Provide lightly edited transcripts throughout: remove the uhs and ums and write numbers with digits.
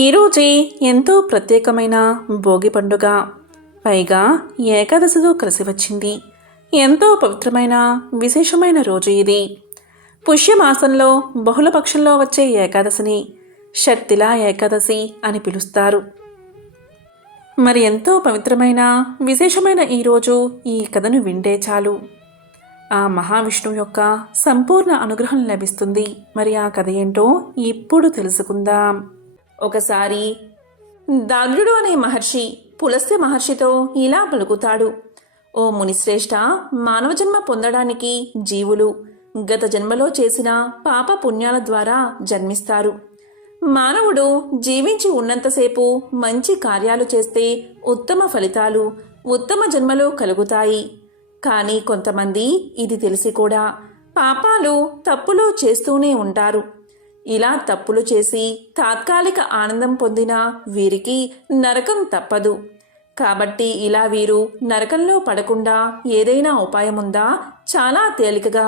ఈరోజే ఎంతో ప్రత్యేకమైన భోగి పండుగ. పైగా ఏకాదశితో కలిసి వచ్చింది. ఎంతో పవిత్రమైన విశేషమైన రోజు ఇది. పుష్యమాసంలో బహుళపక్షంలో వచ్చే ఏకాదశిని షట్తిలా ఏకాదశి అని పిలుస్తారు. మరి ఎంతో పవిత్రమైన విశేషమైన ఈరోజు ఈ కథను వింటే చాలు ఆ మహావిష్ణువు యొక్క సంపూర్ణ అనుగ్రహం లభిస్తుంది. మరి ఆ కథ ఏంటో ఇప్పుడు తెలుసుకుందాం. ఒకసారి దాగ్యుడు అనే మహర్షి పులస్త్య మహర్షితో ఇలా పలుకుతాడు. ఓ మునిశ్రేష్ఠ, మానవ జన్మ పొందడానికి జీవులు గత జన్మలో చేసిన పాప పుణ్యాల ద్వారా జన్మిస్తారు. మానవుడు జీవించి ఉన్నంతసేపు మంచి కార్యాలు చేస్తే ఉత్తమ ఫలితాలు ఉత్తమ జన్మలో కలుగుతాయి. కానీ కొంతమంది ఇది తెలిసి కూడా పాపాలు తప్పులు చేస్తూనే ఉంటారు. ఇలా తప్పులు చేసి తాత్కాలిక ఆనందం పొందిన వీరికి నరకం తప్పదు. కాబట్టి ఇలా వీరు నరకంలో పడకుండా ఏదైనా ఉపాయముందా? చాలా తేలికగా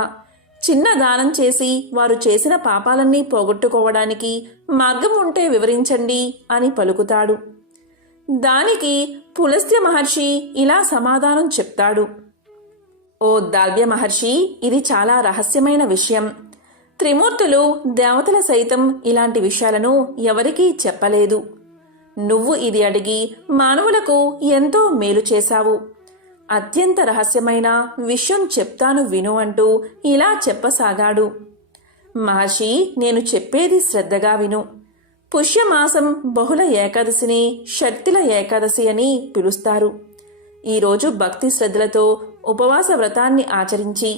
చిన్న దానం చేసి వారు చేసిన పాపాలన్నీ పోగొట్టుకోవడానికి మార్గం ఉంటే వివరించండి అని పలుకుతాడు. దానికి పులస్త్య మహర్షి ఇలా సమాధానం చెప్తాడు. ఓ దాల్వ్య మహర్షి, ఇది చాలా రహస్యమైన విషయం. త్రిమూర్తులు దేవతల సైతం ఇలాంటి విషయాలను ఎవరికీ చెప్పలేదు. నువ్వు ఇది అడిగి మానవులకు ఎంతో మేలు చేశావు. అత్యంత రహస్యమైన విషయం చెప్తాను విను అంటూ ఇలా చెప్పసాగాడు. మహర్షి, నేను చెప్పేది శ్రద్ధగా విను. పుష్యమాసం బహుళ ఏకాదశిని షట్తిల ఏకాదశి అని పిలుస్తారు. ఈరోజు భక్తి శ్రద్ధలతో ఉపవాస వ్రతాన్ని ఆచరించి,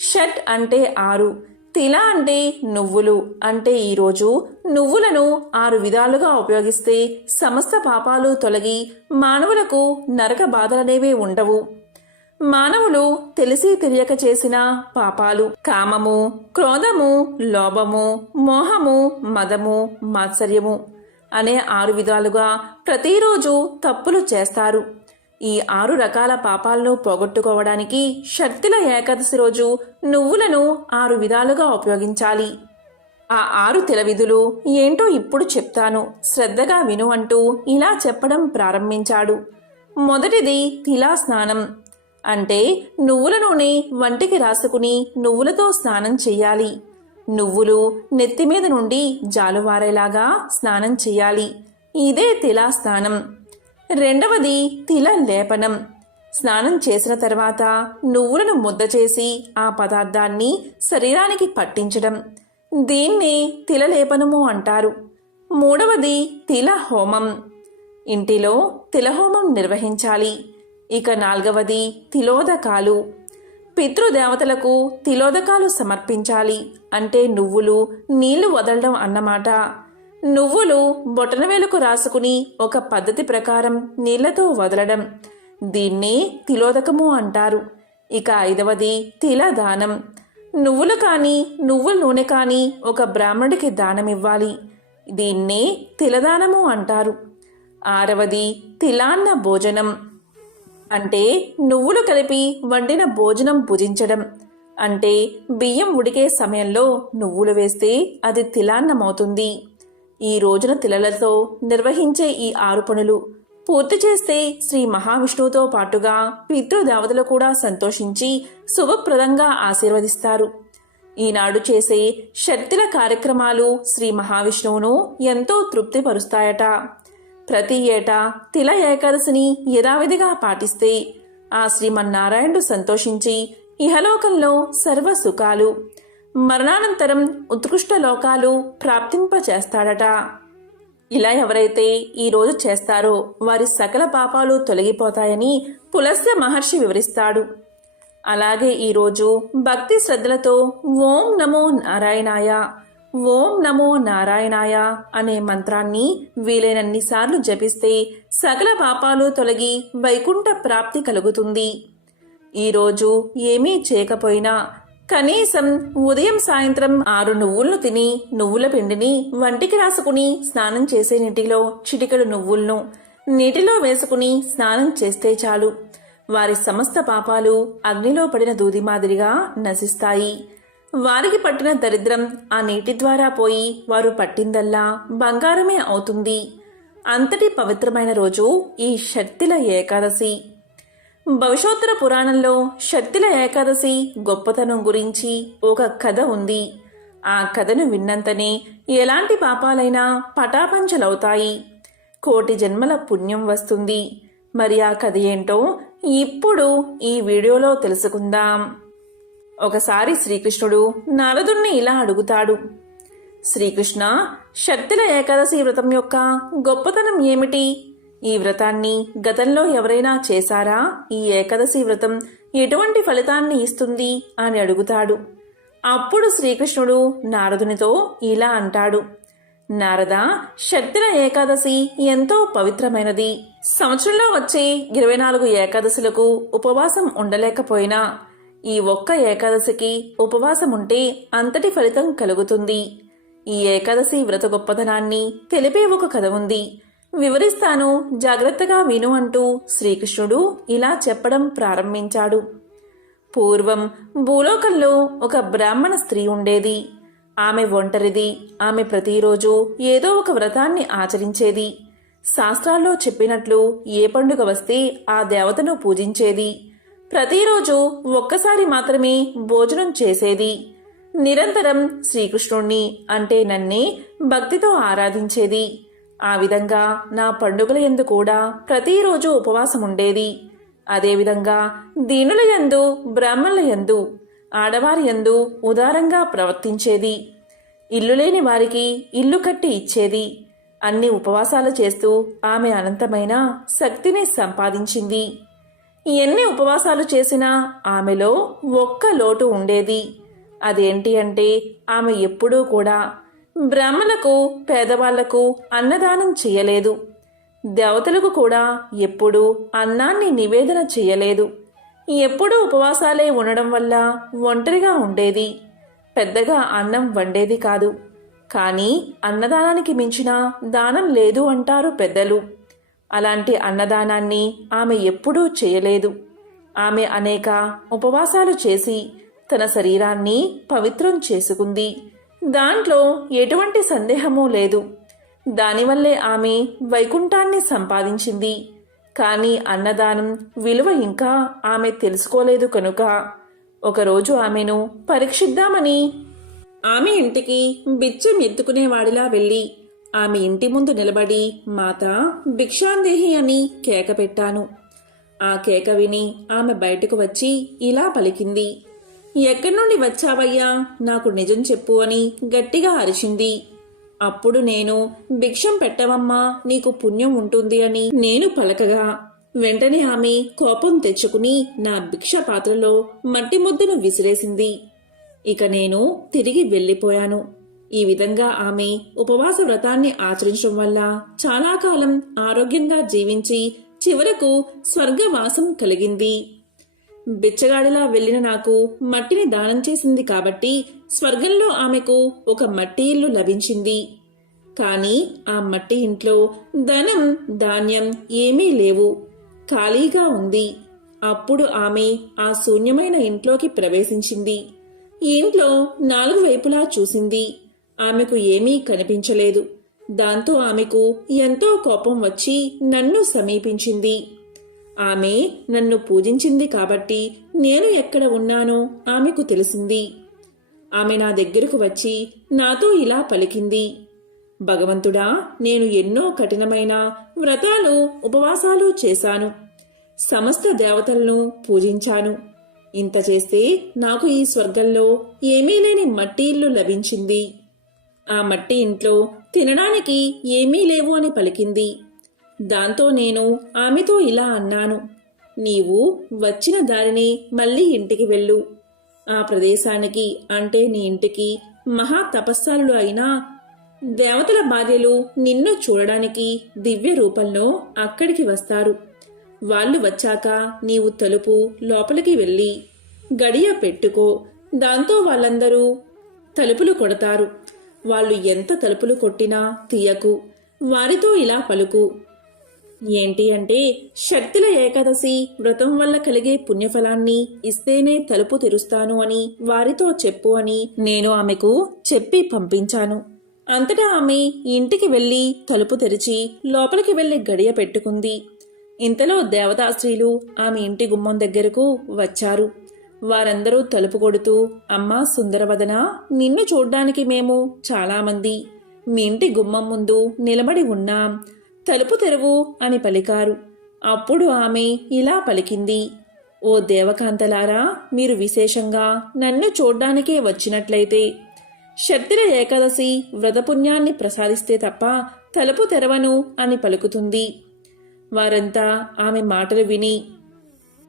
షట్ అంటే 6, తిల అంటే నువ్వులు అంటే ఈరోజు నువ్వులను 6 విధాలుగా ఉపయోగిస్తే సమస్త పాపాలు తొలగి మానవులకు నరక బాధలనేవే ఉండవు. మానవులు తెలిసి తెలియక చేసిన పాపాలు కామము, క్రోధము, లోభము, మోహము, మదము, మాత్సర్యము అనే 6 విధాలుగా ప్రతిరోజు తప్పులు చేస్తారు. ఈ 6 రకాల పాపాలను పోగొట్టుకోవడానికి షట్తిల ఏకాదశి రోజు నువ్వులను 6 విధాలుగా ఉపయోగించాలి. ఆ 6 తిల విధులు ఏంటో ఇప్పుడు చెప్తాను, శ్రద్ధగా విను అంటూ ఇలా చెప్పడం ప్రారంభించాడు. మొదటిది తిలా స్నానం. అంటే నువ్వుల నూనె వంటికి రాసుకుని నువ్వులతో స్నానం చెయ్యాలి. నువ్వులు నెత్తిమీద నుండి జాలువారేలాగా స్నానం చెయ్యాలి. ఇదే తిలా స్నానం. రెండవది తిల లేపనం. స్నానం చేసిన తర్వాత నువ్వులను ముద్ద చేసి ఆ పదార్థాన్ని శరీరానికి పట్టించడం. దీన్ని తిల లేపనము అంటారు. మూడవది తిల హోమం. ఇంటిలో తిలహోమం నిర్వహించాలి. ఇక నాల్గవది తిలోదకాలు. పితృదేవతలకు తిలోదకాలు సమర్పించాలి. అంటే నువ్వులు నీళ్లు వదలడం అన్నమాట. నువ్వులు బొటనవేలుకు రాసుకుని ఒక పద్ధతి ప్రకారం నీళ్లతో వదలడం. దీన్నే తిలోదకము అంటారు. ఇక ఐదవది తిల దానం. నువ్వులు కానీ నువ్వుల నూనె కానీ ఒక బ్రాహ్మణుడికి దానమివ్వాలి. దీన్నే తిలదానము అంటారు. ఆరవది తిలాన్న భోజనం. అంటే నువ్వులు కలిపి వండిన భోజనం భుజించడం. అంటే బియ్యం ఉడికే సమయంలో నువ్వులు వేస్తే అది తిలాన్నమవుతుంది. ఈ రోజున తిలలతో నిర్వహించే ఈ 6 పనులు పూర్తి చేస్తే శ్రీ మహావిష్ణువుతో పాటుగా పితృదేవతలు కూడా సంతోషించి శుభప్రదంగా ఆశీర్వదిస్తారు. ఈనాడు చేసే షట్తిల కార్యక్రమాలు శ్రీ మహావిష్ణువును ఎంతో తృప్తిపరుస్తాయట. ప్రతి ఏటా తిల ఏకాదశిని యథావిధిగా పాటిస్తే ఆ శ్రీమన్నారాయణుడు సంతోషించి ఇహలోకంలో సర్వ సుఖాలు, మరణానంతరం ఉత్కృష్ట లోకాలు ప్రాప్తింపచేస్తాడట. ఇలా ఎవరైతే ఈరోజు చేస్తారో వారి సకల పాపాలు తొలగిపోతాయని పులస్త్య మహర్షి వివరిస్తాడు. అలాగే ఈరోజు భక్తి శ్రద్ధలతో ఓం నమో నారాయణాయ, ఓం నమో నారాయణాయ అనే మంత్రాన్ని వీలైనన్నిసార్లు జపిస్తే సకల పాపాలు తొలగి వైకుంఠ ప్రాప్తి కలుగుతుంది. ఈరోజు ఏమీ చేయకపోయినా కనీసం ఉదయం సాయంత్రం 6 నువ్వులను తిని నువ్వుల పిండిని వంటికి రాసుకుని స్నానం చేసే నీటిలో చిటికెడు నువ్వులను నీటిలో వేసుకుని స్నానం చేస్తే చాలు. వారి సమస్త పాపాలు అగ్నిలో పడిన దూది మాదిరిగా నశిస్తాయి. వారికి పట్టిన దరిద్రం ఆ నీటి ద్వారా పోయి వారు పట్టిందల్లా బంగారమే అవుతుంది. అంతటి పవిత్రమైన రోజు ఈ షట్తిల ఏకాదశి. భవిష్యోత్తర పురాణంలో షట్తిల ఏకాదశి గొప్పతనం గురించి ఒక కథ ఉంది. ఆ కథను విన్నంతనే ఎలాంటి పాపాలైనా పటాపంచలవుతాయి, కోటి జన్మల పుణ్యం వస్తుంది. మరి ఆ కథ ఏంటో ఇప్పుడు ఈ వీడియోలో తెలుసుకుందాం. ఒకసారి శ్రీకృష్ణుడు నారదుణ్ణి ఇలా అడుగుతాడు, శ్రీకృష్ణ, షట్తిల ఏకాదశి వ్రతం యొక్క గొప్పతనం ఏమిటి? ఈ వ్రతాన్ని గతంలో ఎవరైనా చేశారా? ఈ ఏకాదశి వ్రతం ఎటువంటి ఫలితాన్ని ఇస్తుంది అని అడుగుతాడు. అప్పుడు శ్రీకృష్ణుడు నారదునితో ఇలా అంటాడు, నారద, షట్తిల ఏకాదశి ఎంతో పవిత్రమైనది. సంవత్సరంలో వచ్చే 24 ఏకాదశులకు ఉపవాసం ఉండలేకపోయినా ఈ ఒక్క ఏకాదశికి ఉపవాసం ఉంటే అంతటి ఫలితం కలుగుతుంది. ఈ ఏకాదశి వ్రత గొప్పతనాన్ని తెలిపే ఒక కథ ఉంది, వివరిస్తాను, జాగ్రత్తగా విను అంటూ శ్రీకృష్ణుడు ఇలా చెప్పడం ప్రారంభించాడు. పూర్వం భూలోకంలో ఒక బ్రాహ్మణ స్త్రీ ఉండేది. ఆమె ఒంటరిది. ఆమె ప్రతిరోజు ఏదో ఒక వ్రతాన్ని ఆచరించేది. శాస్త్రాల్లో చెప్పినట్లు ఏ పండుగ వస్తే ఆ దేవతను పూజించేది. ప్రతిరోజు ఒక్కసారి మాత్రమే భోజనం చేసేది. నిరంతరం శ్రీకృష్ణుణ్ణి అంటే నన్నే భక్తితో ఆరాధించేది. ఆ విధంగా నా పండుగల యందు కూడా ప్రతిరోజు ఉపవాసం ఉండేది. అదేవిధంగా దీనుల యందు, బ్రాహ్మణుల యందు, ఆడవారి యందు ఉదారంగా ప్రవర్తించేది. ఇల్లు లేని వారికి ఇల్లు కట్టి ఇచ్చేది. అన్ని ఉపవాసాలు చేస్తూ ఆమె అనంతమైన శక్తిని సంపాదించింది. ఎన్ని ఉపవాసాలు చేసినా ఆమెలో ఒక్క లోటు ఉండేది. అదేంటి అంటే ఆమె ఎప్పుడూ కూడా బ్రాహ్మణులకు, పేదవాళ్లకు అన్నదానం చేయలేదు. దేవతలకు కూడా ఎప్పుడూ అన్నాన్ని నివేదన చేయలేదు. ఎప్పుడూ ఉపవాసాలే ఉండడం వల్ల ఒంటరిగా ఉండేది. పెద్దగా అన్నం వండేది కాదు. కానీ అన్నదానానికి మించిన దానం లేదు అంటారు పెద్దలు. అలాంటి అన్నదానాన్ని ఆమె ఎప్పుడూ చేయలేదు. ఆమె అనేక ఉపవాసాలు చేసి తన శరీరాన్ని పవిత్రం చేసుకుంది. దాంట్లో ఎటువంటి సందేహమూ లేదు. దానివల్లే ఆమె వైకుంఠాన్ని సంపాదించింది. కానీ అన్నదానం విలువ ఇంకా ఆమె తెలుసుకోలేదు కనుక ఒకరోజు ఆమెను పరీక్షిద్దామని ఆమె ఇంటికి బిచ్చం ఎత్తుకునేవాడిలా వెళ్ళి ఆమె ఇంటి ముందు నిలబడి, మాత భిక్షాందేహి అని కేక పెట్టాను. ఆ కేక విని ఆమె బయటకు వచ్చి ఇలా పలికింది, ఎక్కడి నుండి వచ్చావయ్యా, నాకు నిజం చెప్పు అని గట్టిగా అరిచింది. అప్పుడు నేను, భిక్షం పెట్టవమ్మా, నీకు పుణ్యం ఉంటుంది అని నేను పలకగా వెంటనే ఆమె కోపం తెచ్చుకుని నా భిక్ష పాత్రలో మట్టి ముద్దను విసిరేసింది. ఇక నేను తిరిగి వెళ్ళిపోయాను. ఈ విధంగా ఆమె ఉపవాస వ్రతాన్ని ఆచరించడం వల్ల చాలా కాలం ఆరోగ్యంగా జీవించి చివరకు స్వర్గవాసం కలిగింది. బిచ్చగాడిలా వెళ్లిన నాకు మట్టిని దానం చేసింది కాబట్టి స్వర్గంలో ఆమెకు ఒక మట్టి ఇల్లు లభించింది. కాని ఆ మట్టి ఇంట్లో ధనం, ధాన్యం ఏమీ లేవు, ఖాళీగా ఉంది. అప్పుడు ఆమె ఆ శూన్యమైన ఇంట్లోకి ప్రవేశించింది. ఈ ఇంట్లో 4 వైపులా చూసింది. ఆమెకు ఏమీ కనిపించలేదు. దాంతో ఆమెకు ఎంతో కోపం వచ్చి నన్ను సమీపించింది. ఆమె నన్ను పూజించింది కాబట్టి నేను ఎక్కడ ఉన్నానో ఆమెకు తెలిసింది. ఆమె నా దగ్గరకు వచ్చి నాతో ఇలా పలికింది, భగవంతుడా, నేను ఎన్నో కఠినమైన వ్రతాలు, ఉపవాసాలు చేశాను. సమస్త దేవతలను పూజించాను. ఇంత చేస్తే నాకు ఈ స్వర్గంలో ఏమీ లేని మట్టి ఇల్లు లభించింది. ఆ మట్టి ఇంట్లో తినడానికి ఏమీ లేవు అని పలికింది. దాంతో నేను ఆమెతో ఇలా అన్నాను, నీవు వచ్చిన దారిని మళ్ళీ ఇంటికి వెళ్ళు. ఆ ప్రదేశానికి అంటే నీ ఇంటికి మహా తపస్సాలులు అయినా దేవతల భార్యలు నిన్ను చూడడానికి దివ్య రూపంలో అక్కడికి వస్తారు. వాళ్ళు వచ్చాక నీవు తలుపు లోపలికి వెళ్ళి గడియ పెట్టుకో. దాంతో వాళ్ళందరూ తలుపులు కొడతారు. వాళ్ళు ఎంత తలుపులు కొట్టినా తీయకు. వారితో ఇలా పలుకు, ఏంటి అంటే, శక్తుల ఏకాదశి వ్రతం వల్ల కలిగే పుణ్యఫలాన్ని ఇస్తేనే తలుపు తెరుస్తాను అని వారితో చెప్పు అని నేను ఆమెకు చెప్పి పంపించాను. అంతటా ఆమె ఇంటికి వెళ్లి తలుపు తెరిచి లోపలికి వెళ్లి గడియ పెట్టుకుంది. ఇంతలో దేవతాశ్రీలు ఆమె ఇంటి గుమ్మం దగ్గరకు వచ్చారు. వారందరూ తలుపు కొడుతూ, అమ్మా సుందరవదన, నిన్ను చూడ్డానికి మేము చాలామంది మీ ఇంటి గుమ్మం ముందు నిలబడి ఉన్నాం, తలుపు తెరువు అని పలికారు. అప్పుడు ఆమె ఇలా పలికింది, ఓ దేవకాంతలారా, మీరు విశేషంగా నన్ను చూడ్డానికే వచ్చినట్లయితే శక్తిల ఏకాదశి వ్రతపుణ్యాన్ని ప్రసాదిస్తే తప్ప తలుపు తెరవను అని పలుకుతుంది. వారంతా ఆమె మాటలు విని,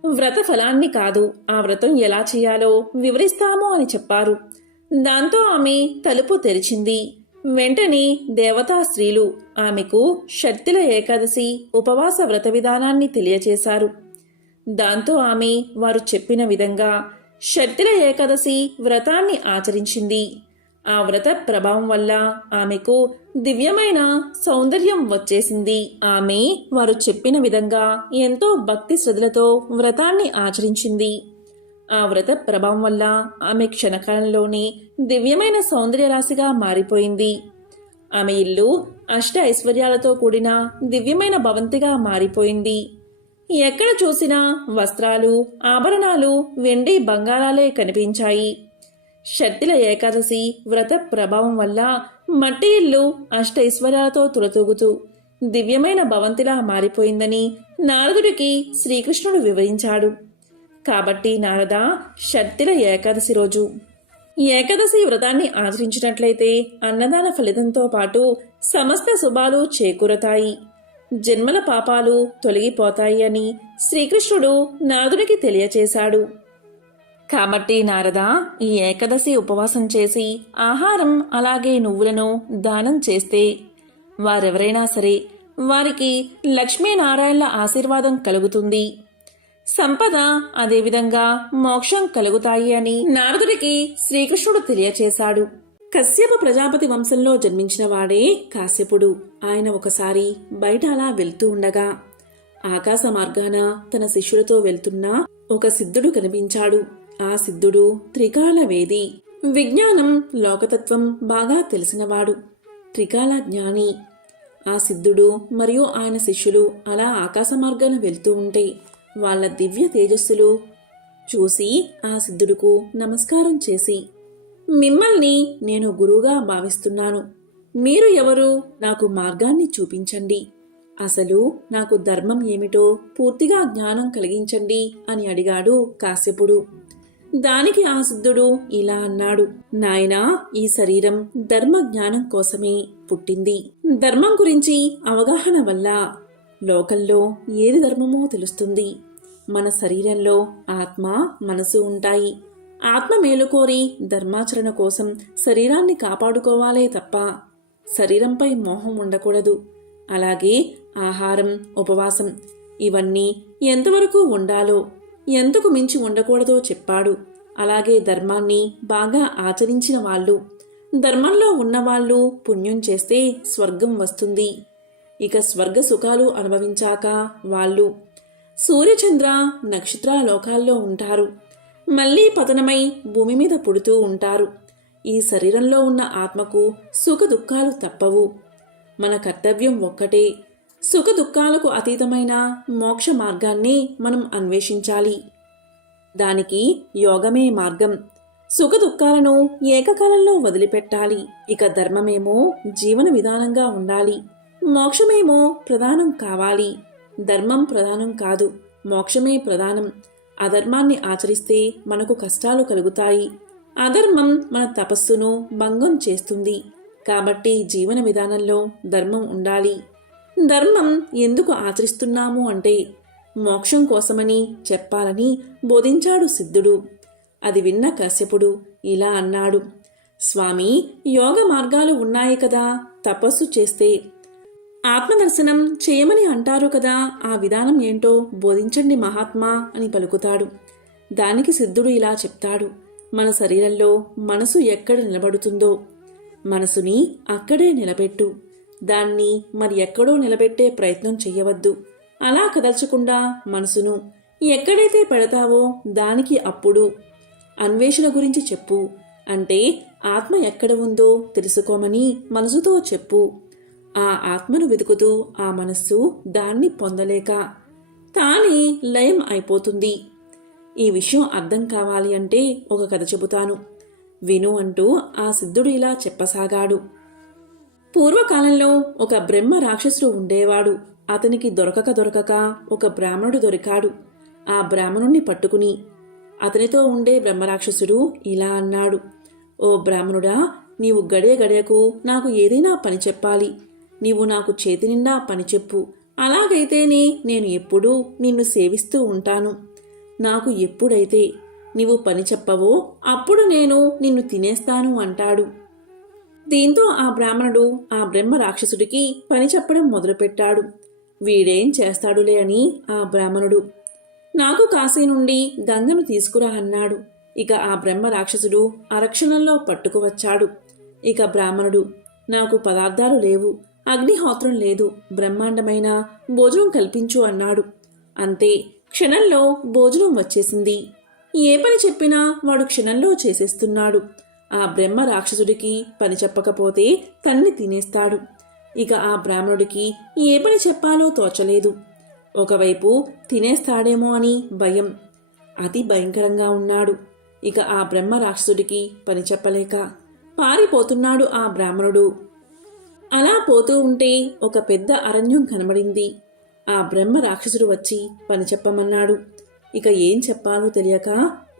వ్రత ఫలాన్ని కాదు, ఆ వ్రతం ఎలా చేయాలో వివరిస్తాము అని చెప్పారు. దాంతో ఆమె తలుపు తెరిచింది. వెంటనే దేవతా స్త్రీలు ఆమెకు షట్టిల ఏకాదశి ఉపవాస వ్రత విధానాన్ని తెలియచేశారు. దాంతో ఆమె వారు చెప్పిన విధంగా షట్టిల ఏకాదశి వ్రతాన్ని ఆచరించింది. ఆ వ్రత ప్రభావం వల్ల ఆమెకు దివ్యమైన సౌందర్యం వచ్చేసింది. ఆమె వారు చెప్పిన విధంగా ఎంతో భక్తి శ్రద్ధలతో వ్రతాన్ని ఆచరించింది. ఆ వ్రత ప్రభావం వల్ల ఆమె క్షణకాలంలోనే దివ్యమైన సౌందర్యరాశిగా మారిపోయింది. ఆమె ఇల్లు అష్ట ఐశ్వర్యాలతో కూడిన దివ్యమైన భవంతిగా మారిపోయింది. ఎక్కడ చూసినా వస్త్రాలు, ఆభరణాలు, వెండి బంగారాలే కనిపించాయి. షట్టిల ఏకాదశి వ్రత ప్రభావం వల్ల మట్టి ఇల్లు అష్టైశ్వర్యాలతో తులతూగుతూ దివ్యమైన భవంతిలా మారిపోయిందని నారదుడికి శ్రీకృష్ణుడు వివరించాడు. కాబట్టి నారద, షట్టిల ఏకాదశి రోజు ఏకాదశి వ్రతాన్ని ఆచరించినట్లయితే అన్నదాన ఫలితంతో పాటు సమస్త శుభాలు చేకూరతాయి, జన్మల పాపాలు తొలగిపోతాయి అని శ్రీకృష్ణుడు నారదుడికి తెలియచేశాడు. కాబట్టి నారద, ఈ ఏకాదశి ఉపవాసం చేసి ఆహారం అలాగే నువ్వులను దానం చేస్తే వారెవరైనా సరే వారికి లక్ష్మీనారాయణల ఆశీర్వాదం కలుగుతుంది, సంపద అదేవిధంగా మోక్షం కలుగుతాయి అని నారదుడికి శ్రీకృష్ణుడు తెలియచేశాడు. కశ్యప ప్రజాపతి వంశంలో జన్మించిన వాడే కాశ్యపుడు. ఆయన ఒకసారి బయట అలా వెళ్తూ ఉండగా ఆకాశ మార్గాన తన శిష్యులతో వెళ్తున్న ఒక సిద్ధుడు కనిపించాడు. ఆ సిద్ధుడు త్రికాల వేది, విజ్ఞానం, లోకతత్వం బాగా తెలిసినవాడు, త్రికాల జ్ఞాని. ఆ సిద్ధుడు మరియు ఆయన శిష్యులు అలా ఆకాశ మార్గాన వెళ్తూ ఉంటే వాళ్ళ దివ్య తేజస్సులు చూసి ఆ సిద్ధుడుకు నమస్కారం చేసి, మిమ్మల్ని నేను గురువుగా భావిస్తున్నాను, మీరు ఎవరు, నాకు మార్గాన్ని చూపించండి, అసలు నాకు ధర్మం ఏమిటో పూర్తిగా జ్ఞానం కలిగించండి అని అడిగాడు కాశ్యపుడు. దానికి ఆ సిద్ధుడు ఇలా అన్నాడు, నాయనా, ఈ శరీరం ధర్మ జ్ఞానం కోసమే పుట్టింది. ధర్మం గురించి అవగాహన వల్ల లోకంలో ఏది ధర్మమో తెలుస్తుంది. మన శరీరంలో ఆత్మ, మనసు ఉంటాయి. ఆత్మ మేలుకోరి ధర్మాచరణ కోసం శరీరాన్ని కాపాడుకోవాలే తప్ప శరీరంపై మోహం ఉండకూడదు. అలాగే ఆహారం, ఉపవాసం ఇవన్నీ ఎంతవరకు ఉండాలో, ఎంతకు మించి ఉండకూడదో చెప్పాడు. అలాగే ధర్మాన్ని బాగా ఆచరించిన వాళ్ళు, ధర్మంలో ఉన్నవాళ్ళు పుణ్యం చేస్తే స్వర్గం వస్తుంది. ఇక స్వర్గ సుఖాలు అనుభవించాక వాళ్ళు సూర్యచంద్ర నక్షత్ర లోకాల్లో ఉంటారు. మళ్లీ పతనమై భూమి మీద పుడుతూ ఉంటారు. ఈ శరీరంలో ఉన్న ఆత్మకు సుఖ దుఃఖాలు తప్పవు. మన కర్తవ్యం ఒక్కటే, సుఖ దుఃఖాలకు అతీతమైన మోక్ష మార్గాన్ని మనం అన్వేషించాలి. దానికి యోగమే మార్గం. సుఖ దుఃఖాలను ఏకకాలంలో వదిలిపెట్టాలి. ఇక ధర్మమేమో జీవన విధానంగా ఉండాలి, మోక్షమేమో ప్రధానం కావాలి. ధర్మం ప్రధానం కాదు, మోక్షమే ప్రధానం. అధర్మాన్ని ఆచరిస్తే మనకు కష్టాలు కలుగుతాయి. అధర్మం మన తపస్సును భంగం చేస్తుంది. కాబట్టి జీవన విధానంలో ధర్మం ఉండాలి. ధర్మం ఎందుకు ఆచరిస్తున్నాము అంటే మోక్షం కోసమని చెప్పాలని బోధించాడు సిద్ధుడు. అది విన్న కశ్యపుడు ఇలా అన్నాడు, స్వామి, యోగ మార్గాలు ఉన్నాయి కదా, తపస్సు చేస్తే ఆత్మదర్శనం చేయమని అంటారు కదా, ఆ విధానం ఏంటో బోధించండి మహాత్మా అని పలుకుతాడు. దానికి సిద్ధుడు ఇలా చెప్తాడు, మన శరీరంలో మనసు ఎక్కడ నిలబడుతుందో మనసుని అక్కడే నిలబెట్టు. దాన్ని మరి ఎక్కడో నిలబెట్టే ప్రయత్నం చెయ్యవద్దు. అలా కదల్చకుండా మనసును ఎక్కడైతే పెడతావో దానికి అప్పుడు అన్వేషణ గురించి చెప్పు. అంటే ఆత్మ ఎక్కడ ఉందో తెలుసుకోమని మనసుతో చెప్పు. ఆ ఆత్మను వెతుకుతూ ఆ మనస్సు దాన్ని పొందలేక తానే లయం అయిపోతుంది. ఈ విషయం అర్థం కావాలి అంటే ఒక కథ చెబుతాను, విను అంటూ ఆ సిద్ధుడు ఇలా చెప్పసాగాడు. పూర్వకాలంలో ఒక బ్రహ్మ రాక్షసుడు ఉండేవాడు. అతనికి దొరకక ఒక బ్రాహ్మణుడు దొరికాడు. ఆ బ్రాహ్మణుణ్ణి పట్టుకుని అతనితో ఉండే బ్రహ్మరాక్షసుడు ఇలా అన్నాడు, ఓ బ్రాహ్మణుడా, నీవు గడియ గడియకు నాకు ఏదైనా పని చెప్పాలి. నీవు నాకు చేతి నిండా పని చెప్పు. అలాగైతేనే నేను ఎప్పుడూ నిన్ను సేవిస్తూ ఉంటాను. నాకు ఎప్పుడైతే నీవు పని చెప్పవో అప్పుడు నేను నిన్ను తినేస్తాను అంటాడు. దీంతో ఆ బ్రాహ్మణుడు ఆ బ్రహ్మ రాక్షసుడికి పని చెప్పడం మొదలుపెట్టాడు. వీడేం చేస్తాడులే అని ఆ బ్రాహ్మణుడు నాకు కాశీ నుండి గంగను తీసుకురా అన్నాడు. ఇక ఆ బ్రహ్మ రాక్షసుడు అరక్షణంలో పట్టుకువచ్చాడు. ఇక బ్రాహ్మణుడు నాకు పదార్థాలు లేవు, అగ్నిహోత్రం లేదు, బ్రహ్మాండమైన భోజనం కల్పించు అన్నాడు. అంతే, క్షణంలో భోజనం వచ్చేసింది. ఏ పని చెప్పినా వాడు క్షణంలో చేసేస్తున్నాడు. ఆ బ్రహ్మ రాక్షసుడికి పని చెప్పకపోతే తన్ని తినేస్తాడు. ఇక ఆ బ్రాహ్మణుడికి ఏ పని చెప్పాలో తోచలేదు. ఒకవైపు తినేస్తాడేమో అని భయం, అతి భయంకరంగా ఉన్నాడు. ఇక ఆ బ్రహ్మ రాక్షసుడికి పని చెప్పలేక పారిపోతున్నాడు ఆ బ్రాహ్మణుడు. అలా పోతూ ఉంటే ఒక పెద్ద అరణ్యం కనబడింది. ఆ బ్రహ్మ రాక్షసుడు వచ్చి పని చెప్పమన్నాడు. ఇక ఏం చెప్పాలో తెలియక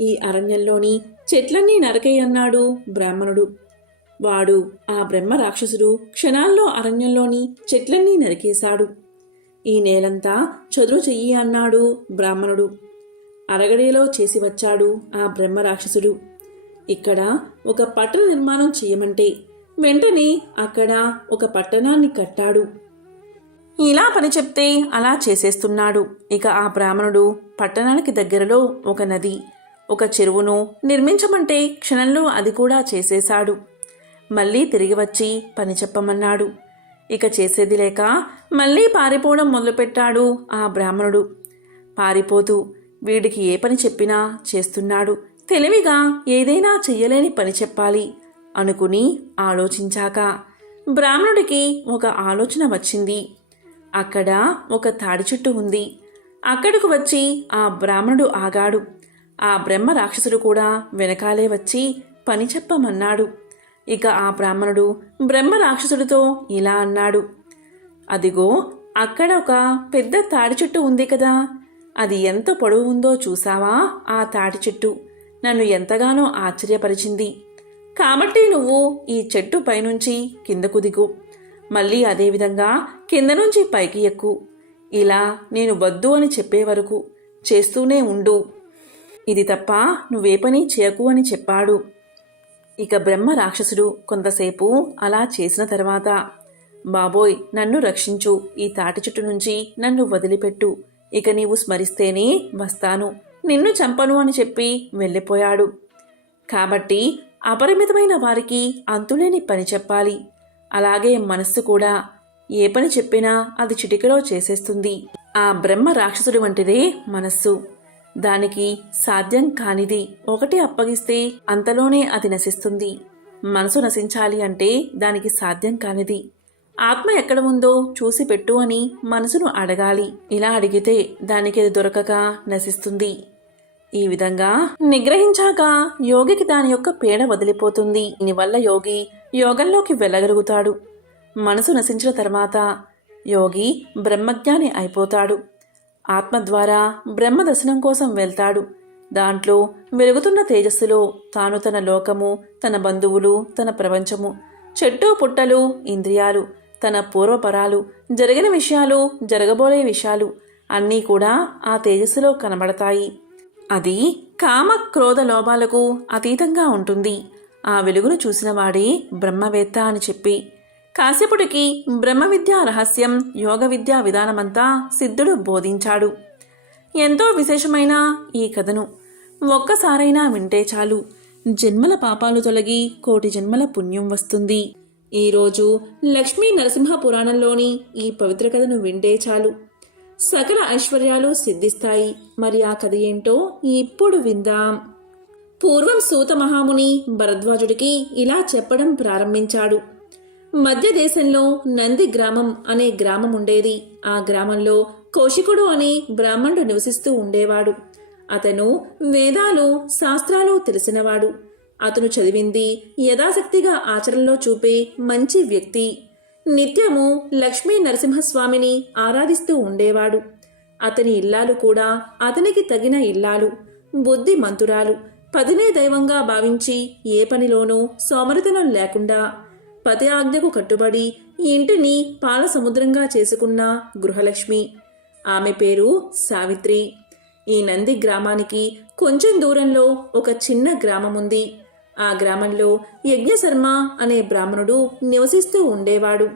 ఈ అరణ్యంలోని చెట్లన్నీ నరకేయన్నాడు బ్రాహ్మణుడు. వాడు ఆ బ్రహ్మ రాక్షసుడు క్షణాల్లో అరణ్యంలోని చెట్లన్నీ నరికేశాడు. ఈ నేలంతా చదురు చెయ్యి అన్నాడు బ్రాహ్మణుడు. అరగడిలో చేసి వచ్చాడు ఆ బ్రహ్మ రాక్షసుడు. ఇక్కడ ఒక పట్టణ నిర్మాణం చేయమంటే వెంటనే అక్కడ ఒక పట్టణాన్ని కట్టాడు. ఇలా పని చెప్తే అలా చేసేస్తున్నాడు. ఇక ఆ బ్రాహ్మణుడు పట్టణానికి దగ్గరలో ఒక నది, ఒక చెరువును నిర్మించమంటే క్షణంలో అది కూడా చేసేశాడు. మళ్ళీ తిరిగి వచ్చి పని చెప్పమన్నాడు. ఇక చేసేది లేక మళ్ళీ పారిపోవడం మొదలుపెట్టాడు ఆ బ్రాహ్మణుడు. పారిపోతూ వీడికి ఏ పని చెప్పినా చేస్తున్నాడు. తెలివిగా ఏదైనా చెయ్యలేని పని చెప్పాలి అనుకుని ఆలోచించాక బ్రాహ్మణుడికి ఒక ఆలోచన వచ్చింది. అక్కడ ఒక తాడి చెట్టు ఉంది. అక్కడకు వచ్చి ఆ బ్రాహ్మణుడు ఆగాడు. ఆ బ్రహ్మ రాక్షసుడు కూడా వెనకాలే వచ్చి పని చెప్పమన్నాడు. ఇక ఆ బ్రాహ్మణుడు బ్రహ్మ రాక్షసుడితో ఇలా అన్నాడు, అదిగో అక్కడ ఒక పెద్ద తాడి చెట్టు ఉంది కదా, అది ఎంత పొడవు ఉందో చూసావా? ఆ తాడి చెట్టు నన్ను ఎంతగానో ఆశ్చర్యపరిచింది. కాబట్టి నువ్వు ఈ చెట్టు పైనుంచి కిందకు దిగు, మళ్ళీ అదేవిధంగా కింద నుంచి పైకి ఎక్కు. ఇలా నేను వద్దు అని చెప్పే వరకు చేస్తూనే ఉండు. ఇది తప్ప నువ్వే పని చేయకు అని చెప్పాడు. ఇక బ్రహ్మ రాక్షసుడు కొంతసేపు అలా చేసిన తర్వాత, బాబోయ్ నన్ను రక్షించు, ఈ తాటి చెట్టు నుంచి నన్ను వదిలిపెట్టు, ఇక నీవు స్మరిస్తేనే వస్తాను, నిన్ను చంపను అని చెప్పి వెళ్ళిపోయాడు. కాబట్టి అపరిమితమైన వారికి అంతులేని పని చెప్పాలి. అలాగే మనస్సు కూడా ఏ పని చెప్పినా అది చిటికలో చేసేస్తుంది. ఆ బ్రహ్మ రాక్షసుడి వంటిదే మనస్సు. దానికి సాధ్యం కానిది ఒకటి అప్పగిస్తే అంతలోనే అది నశిస్తుంది. మనసు నశించాలి అంటే దానికి సాధ్యం కానిది ఆత్మ ఎక్కడ ఉందో చూసి పెట్టు అని మనసును అడగాలి. ఇలా అడిగితే దానికి అది దొరకక నశిస్తుంది. ఈ విధంగా నిగ్రహించాక యోగికి దాని యొక్క పీడ వదిలిపోతుంది. దీనివల్ల యోగి యోగంలోకి వెళ్ళగలుగుతాడు. మనసు నశించిన తర్వాత యోగి బ్రహ్మజ్ఞాని అయిపోతాడు. ఆత్మ ద్వారా బ్రహ్మ దర్శనం కోసం వెళ్తాడు. దాంట్లో వెలుగుతున్న తేజస్సులో తాను, తన లోకము, తన బంధువులు, తన ప్రపంచము, చెట్టు పుట్టలు, ఇంద్రియాలు, తన పూర్వపరాలు, జరిగిన విషయాలు, జరగబోయే విషయాలు అన్నీ కూడా ఆ తేజస్సులో కనబడతాయి. అది కామ క్రోధ లోభాలకు అతీతంగా ఉంటుంది. ఆ వెలుగును చూసిన వాడే బ్రహ్మవేత్త అని చెప్పి కాశ్యపుడికి బ్రహ్మ విద్యా రహస్యం, యోగ విద్యా విధానమంతా సిద్ధుడు బోధించాడు. ఎంతో విశేషమైన ఈ కథను ఒక్కసారైనా వింటే చాలు, జన్మల పాపాలు తొలగి కోటి జన్మల పుణ్యం వస్తుంది. ఈరోజు లక్ష్మీ నరసింహ పురాణంలోని ఈ పవిత్ర కథను వింటే చాలు సకల ఐశ్వర్యాలు సిద్ధిస్తాయి. మరి ఆ కథ ఏంటో ఇప్పుడు విందాం. పూర్వం సూత మహాముని భరద్వాజుడికి ఇలా చెప్పడం ప్రారంభించాడు. మధ్య దేశంలో నంది గ్రామం అనే గ్రామం ఉండేది. ఆ గ్రామంలో కౌశికుడు అనే బ్రాహ్మణుడు నివసిస్తూ ఉండేవాడు. అతను వేదాలు శాస్త్రాలు తెలిసినవాడు. అతను చదివింది యథాశక్తిగా ఆచరణలో చూపే మంచి వ్యక్తి. నిత్యము లక్ష్మీ నరసింహస్వామిని ఆరాధిస్తూ ఉండేవాడు. అతని ఇల్లాలు కూడా అతనికి తగిన ఇల్లాలు, బుద్ధిమంతురాలు, పదినే దైవంగా భావించి ఏ పనిలోనూ సోమరితనం లేకుండా పతి ఆజ్ఞకు కట్టుబడి ఇంటిని పాల సముద్రంగా చేసుకున్న గృహలక్ష్మి. ఆమె పేరు సావిత్రి. ఈ నంది గ్రామానికి కొంచెం దూరంలో ఒక చిన్న గ్రామం ఉంది. ఆ గ్రామంలో యజ్ఞశర్మ అనే బ్రాహ్మణుడు నివసిస్తూ ఉండేవాడు.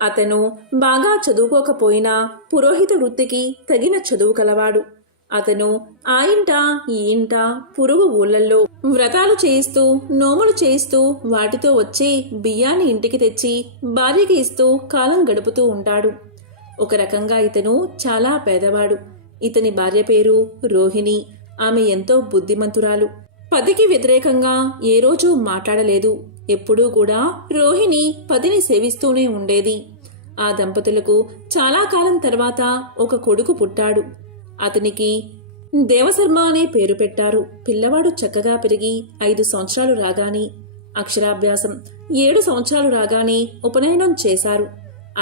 అతను బాగా చదువుకోకపోయినా పురోహిత వృత్తికి తగిన చదువు కలవాడు. అతను ఆ ఇంట ఈ ఇంట పురుగు ఊళ్ళల్లో వ్రతాలు చేయిస్తూ నోములు చేయిస్తూ వాటితో వచ్చి బియ్యాన్ని ఇంటికి తెచ్చి భార్యకి ఇస్తూ కాలం గడుపుతూ ఉంటాడు. ఒక రకంగా ఇతను చాలా పేదవాడు. ఇతని భార్య పేరు రోహిణి. ఆమె ఎంతో బుద్ధిమంతురాలు. పతికి వ్యతిరేకంగా ఏ రోజు మాట్లాడలేదు. ఎప్పుడూ కూడా రోహిణి పతిని సేవిస్తూనే ఉండేది. ఆ దంపతులకు చాలా కాలం తర్వాత ఒక కొడుకు పుట్టాడు. అతనికి దేవశర్మ అనే పేరు పెట్టారు. పిల్లవాడు చక్కగా పెరిగి 5 సంవత్సరాలు రాగానే అక్షరాభ్యాసం, 7 సంవత్సరాలు రాగానే ఉపనయనం చేశారు.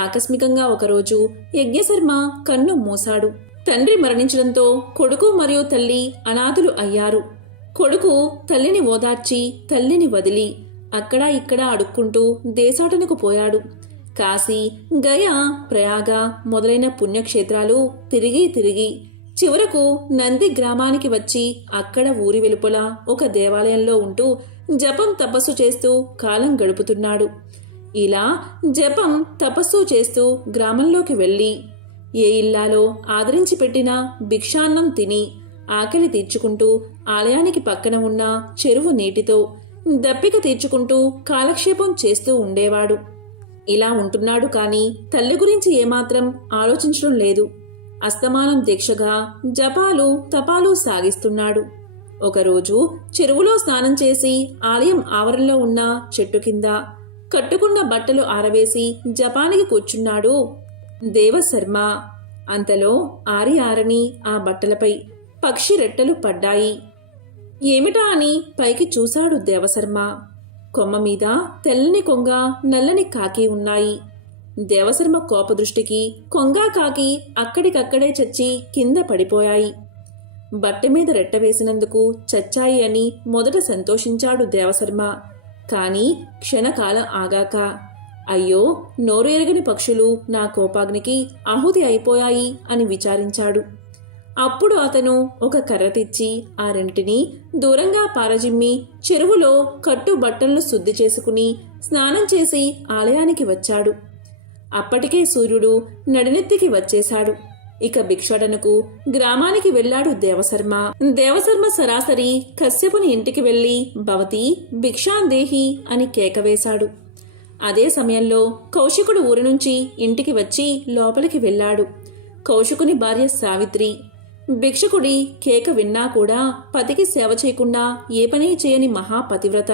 ఆకస్మికంగా ఒకరోజు యజ్ఞశర్మ కన్ను మూశాడు. తండ్రి మరణించడంతో కొడుకు మరియు తల్లి అనాథులు అయ్యారు. కొడుకు తల్లిని ఓదార్చి తల్లిని వదిలి అక్కడా ఇక్కడా అడుక్కుంటూ దేశాటనకు పోయాడు. కాశీ, గయా, ప్రయాగ మొదలైన పుణ్యక్షేత్రాలు తిరిగి చివరకు నంది గ్రామానికి వచ్చి అక్కడ ఊరి వెలుపల ఒక దేవాలయంలో ఉంటూ జపం తపస్సు చేస్తూ కాలం గడుపుతున్నాడు. ఇలా జపం తపస్సు చేస్తూ గ్రామంలోకి వెళ్ళి ఏ ఇల్లాలో ఆదరించి పెట్టిన భిక్షాన్నం తిని ఆకలి తీర్చుకుంటూ ఆలయానికి పక్కన ఉన్న చెరువు నీటితో దప్పిక తీర్చుకుంటూ కాలక్షేపం చేస్తూ ఉండేవాడు. ఇలా ఉంటున్నాడు కానీ తల్లి గురించి ఏమాత్రం ఆలోచించడం లేదు. అస్తమానం దీక్షగా జపాలు తపాలు సాగిస్తున్నాడు. ఒకరోజు చెరువులో స్నానం చేసి ఆలయం ఆవరణలో ఉన్న చెట్టు కింద కట్టుకున్న బట్టలు ఆరవేసి జపానికి కూర్చున్నాడు దేవశర్మ. అంతలో ఆరని ఆ బట్టలపై పక్షి రెట్టలు పడ్డాయి. ఏమిటా అని పైకి చూశాడు దేవశర్మ. కొమ్మ మీద తెల్లని కొంగ, నల్లని కాకి ఉన్నాయి. దేవశర్మ కోపదృష్టికి కొంగ, కాకి అక్కడికక్కడే చచ్చి కింద పడిపోయాయి. బట్ట మీద రెట్ట వేసినందుకు చచ్చాయి అని మొదట సంతోషించాడు దేవశర్మ. కాని క్షణకాలం ఆగాక అయ్యో, నోరు ఎరగని పక్షులు నా కోపాగ్నికి ఆహుతి అయిపోయాయి అని విచారించాడు. అప్పుడు అతను ఒక కర్ర తెచ్చి ఆ రెంటిని దూరంగా పారజిమ్మి చెరువులో కట్టు బట్టలను శుద్ధి చేసుకుని స్నానం చేసి ఆలయానికి వచ్చాడు. అప్పటికే సూర్యుడు నడినెత్తికి వచ్చేశాడు. ఇక భిక్షాటనకు గ్రామానికి వెళ్లాడు దేవశర్మ. దేవశర్మ సరాసరి కశ్యపుని ఇంటికి వెళ్లి భవతి భిక్షాందేహి అని కేకవేశాడు. అదే సమయంలో కౌశికుడు ఊరి నుంచి ఇంటికి వచ్చి లోపలికి వెళ్లాడు. కౌశికుని భార్య సావిత్రి. భిక్షకుడి కేక విన్నా కూడా పతికి సేవ చేయకుండా ఏ పని చేయని మహాపతివ్రత.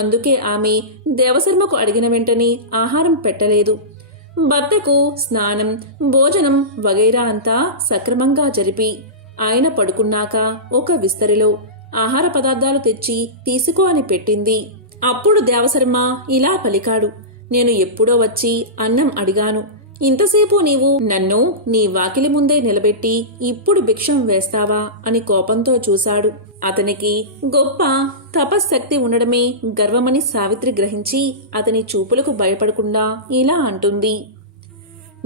అందుకే ఆమె దేవశర్మకు అడిగిన వెంటనే ఆహారం పెట్టలేదు. భర్తకు స్నానం, భోజనం వగైరా అంతా సక్రమంగా జరిపి ఆయన పడుకున్నాక ఒక విస్తరిలో ఆహార పదార్థాలు తెచ్చి తీసుకో అని పెట్టింది. అప్పుడు దేవశర్మ ఇలా పలికాడు, నేను ఎప్పుడో వచ్చి అన్నం అడిగాను. ఇంతసేపు నీవు నన్ను నీ వాకిలి ముందే నిలబెట్టి ఇప్పుడు భిక్షం వేస్తావా అని కోపంతో చూశాడు. అతనికి గొప్ప తపశ్శక్తి ఉండడమే గర్వమని సావిత్రి గ్రహించి అతని చూపులకు భయపడకుండా ఇలా అంటుంది,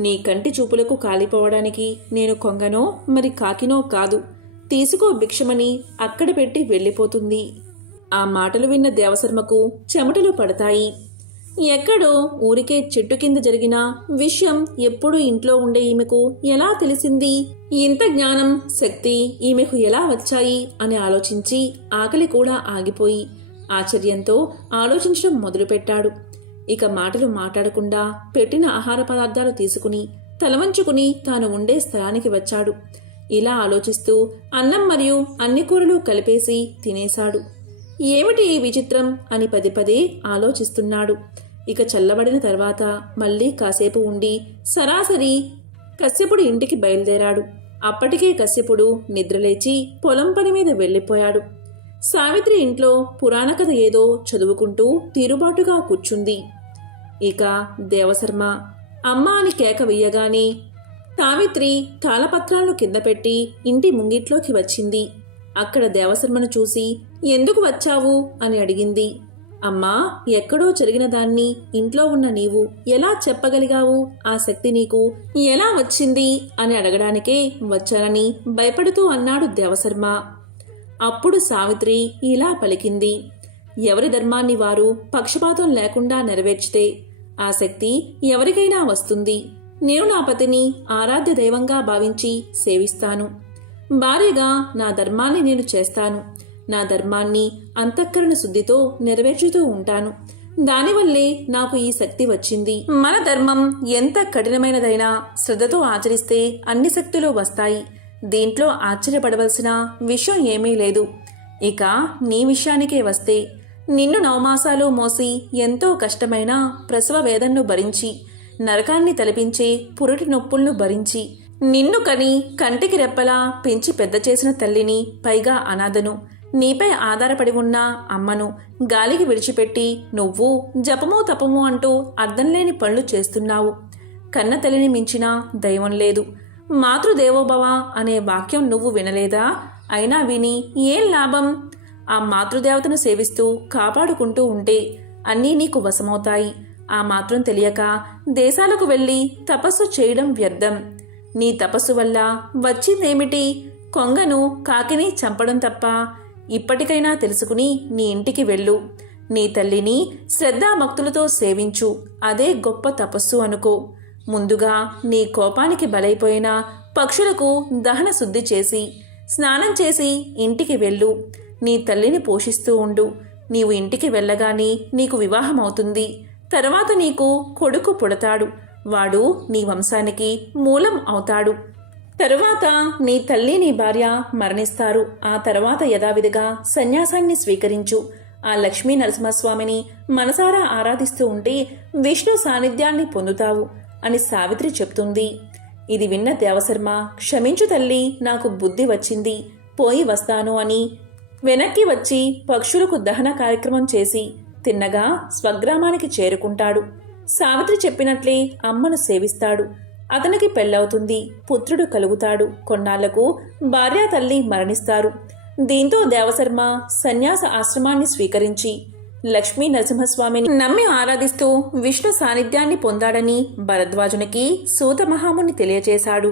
నీ కంటి చూపులకు కాలిపోవడానికి నేను కొంగనో మరి కాకినో కాదు, తీసుకో భిక్షమని అక్కడ పెట్టి వెళ్ళిపోతుంది. ఆ మాటలు విన్న దేవశర్మకు చెమటలు పడతాయి. ఎక్కడో ఊరికే చెట్టు కింద జరిగిన విషయం ఎప్పుడు ఇంట్లో ఉండే ఈమెకు ఎలా తెలిసింది? ఇంత జ్ఞానం, శక్తి ఈమెకు ఎలా వచ్చాయి అని ఆలోచించి ఆకలి కూడా ఆగిపోయి ఆశ్చర్యంతో ఆలోచించడం మొదలుపెట్టాడు. ఇక మాటలు మాట్లాడకుండా పెట్టిన ఆహార పదార్థాలు తీసుకుని తలవంచుకుని తాను ఉండే స్థలానికి వచ్చాడు. ఇలా ఆలోచిస్తూ అన్నం మరియు అన్ని కూరలు కలిపేసి తినేశాడు. ఏమిటి ఈ విచిత్రం అని పదే పదే ఆలోచిస్తున్నాడు. ఇక చల్లబడిన తర్వాత మళ్ళీ కాసేపు ఉండి సరాసరి కశ్యపుడు ఇంటికి బయలుదేరాడు. అప్పటికే కశ్యపుడు నిద్రలేచి పొలం పని మీద వెళ్ళిపోయాడు. సావిత్రి ఇంట్లో పురాణ కథ ఏదో చదువుకుంటూ తీరుబాటుగా కూర్చుంది. ఇక దేవశర్మ అమ్మ అని కేక వెయ్యగానే సావిత్రి తాళపత్రాలను కింద పెట్టి ఇంటి ముంగిట్లోకి వచ్చింది. అక్కడ దేవశర్మను చూసి ఎందుకు వచ్చావు అని అడిగింది. అమ్మా, ఎక్కడో జరిగిన దాన్ని ఇంట్లో ఉన్న నీవు ఎలా చెప్పగలిగావు? ఆ శక్తి నీకు ఎలా వచ్చింది అని అడగడానికే వచ్చానని భయపడుతూ అన్నాడు దేవశర్మ. అప్పుడు సావిత్రి ఇలా పలికింది. ఎవరి ధర్మాన్ని వారు పక్షపాతం లేకుండా నెరవేర్చితే ఆ శక్తి ఎవరికైనా వస్తుంది. నేను నా పతిని ఆరాధ్య దైవంగా భావించి సేవిస్తాను. భార్యగా నా ధర్మాన్ని నేను చేస్తాను. నా ధర్మాన్ని అంతఃకరణ శుద్ధితో నెరవేర్చుతూ ఉంటాను. దానివల్లే నాకు ఈ శక్తి వచ్చింది. మన ధర్మం ఎంత కఠినమైనదైనా శ్రద్ధతో ఆచరిస్తే అన్ని శక్తులు వస్తాయి. దీంట్లో ఆశ్చర్యపడవలసిన విషయం ఏమీ లేదు. ఇక నీ విషయానికే వస్తే, నిన్ను 9 మాసాలు మోసి ఎంతో కష్టమైన ప్రసవ వేదనను భరించి నరకాన్ని తలపించే పురిటి నొప్పులను భరించి నిన్ను కని కంటికి రెప్పలా పెంచి పెద్ద చేసిన తల్లిని, పైగా అనాథను, నీపై ఆధారపడి ఉన్న అమ్మను గాలికి విడిచిపెట్టి నువ్వు జపమో తపమో అంటూ అర్థంలేని పనులు చేస్తున్నావు. కన్న తల్లిని మించిన దైవం లేదు. మాతృదేవోభవ అనే వాక్యం నువ్వు వినలేదా? అయినా విని ఏం లాభం? ఆ మాతృదేవతను సేవిస్తూ కాపాడుకుంటూ ఉంటే అన్నీ నీకు వశమవుతాయి. ఆ మాత్రం తెలియక దేశాలకు వెళ్ళి తపస్సు చేయడం వ్యర్థం. నీ తపస్సు వల్ల వచ్చిందేమిటి? కొంగను కాకిని చంపడం తప్ప. ఇప్పటికైనా తెలుసుకుని నీ ఇంటికి వెళ్ళు. నీ తల్లిని శ్రద్ధాభక్తులతో సేవించు. అదే గొప్ప తపస్సు అనుకో. ముందుగా నీ కోపానికి బలైపోయిన పక్షులకు దహన శుద్ధి చేసి స్నానం చేసి ఇంటికి వెళ్ళు. నీ తల్లిని పోషిస్తూ ఉండు. నీవు ఇంటికి వెళ్ళగానే నీకు వివాహం అవుతుంది. తర్వాత నీకు కొడుకు పుడతాడు. వాడు నీ వంశానికి మూలం అవుతాడు. తరువాత నీ తల్లి నీ భార్య మరణిస్తారు. ఆ తర్వాత యథావిధిగా సన్యాసాన్ని స్వీకరించు. ఆ లక్ష్మీ నరసింహస్వామిని మనసారా ఆరాధిస్తూ ఉంటే విష్ణు సాన్నిధ్యాన్ని పొందుతావు అని సావిత్రి చెప్తుంది. ఇది విన్న దేవశర్మ, క్షమించు తల్లి, నాకు బుద్ధి వచ్చింది, పోయి వస్తాను అని వెనక్కి వచ్చి పక్షులకు దహన కార్యక్రమం చేసి తిన్నగా స్వగ్రామానికి చేరుకుంటాడు. సావిత్రి చెప్పినట్లే అమ్మను సేవిస్తాడు. అతనికి పెళ్ళవుతుంది. పుత్రుడు కలుగుతాడు. కొన్నాళ్లకు భార్య తల్లి మరణిస్తారు. దీంతో దేవశర్మ సన్యాస ఆశ్రమాన్ని స్వీకరించి లక్ష్మీ నరసింహస్వామిని నమ్మి ఆరాధిస్తూ విష్ణు సాన్నిధ్యాన్ని పొందాడని భరద్వాజునికి సూత మహాముని తెలియచేశాడు.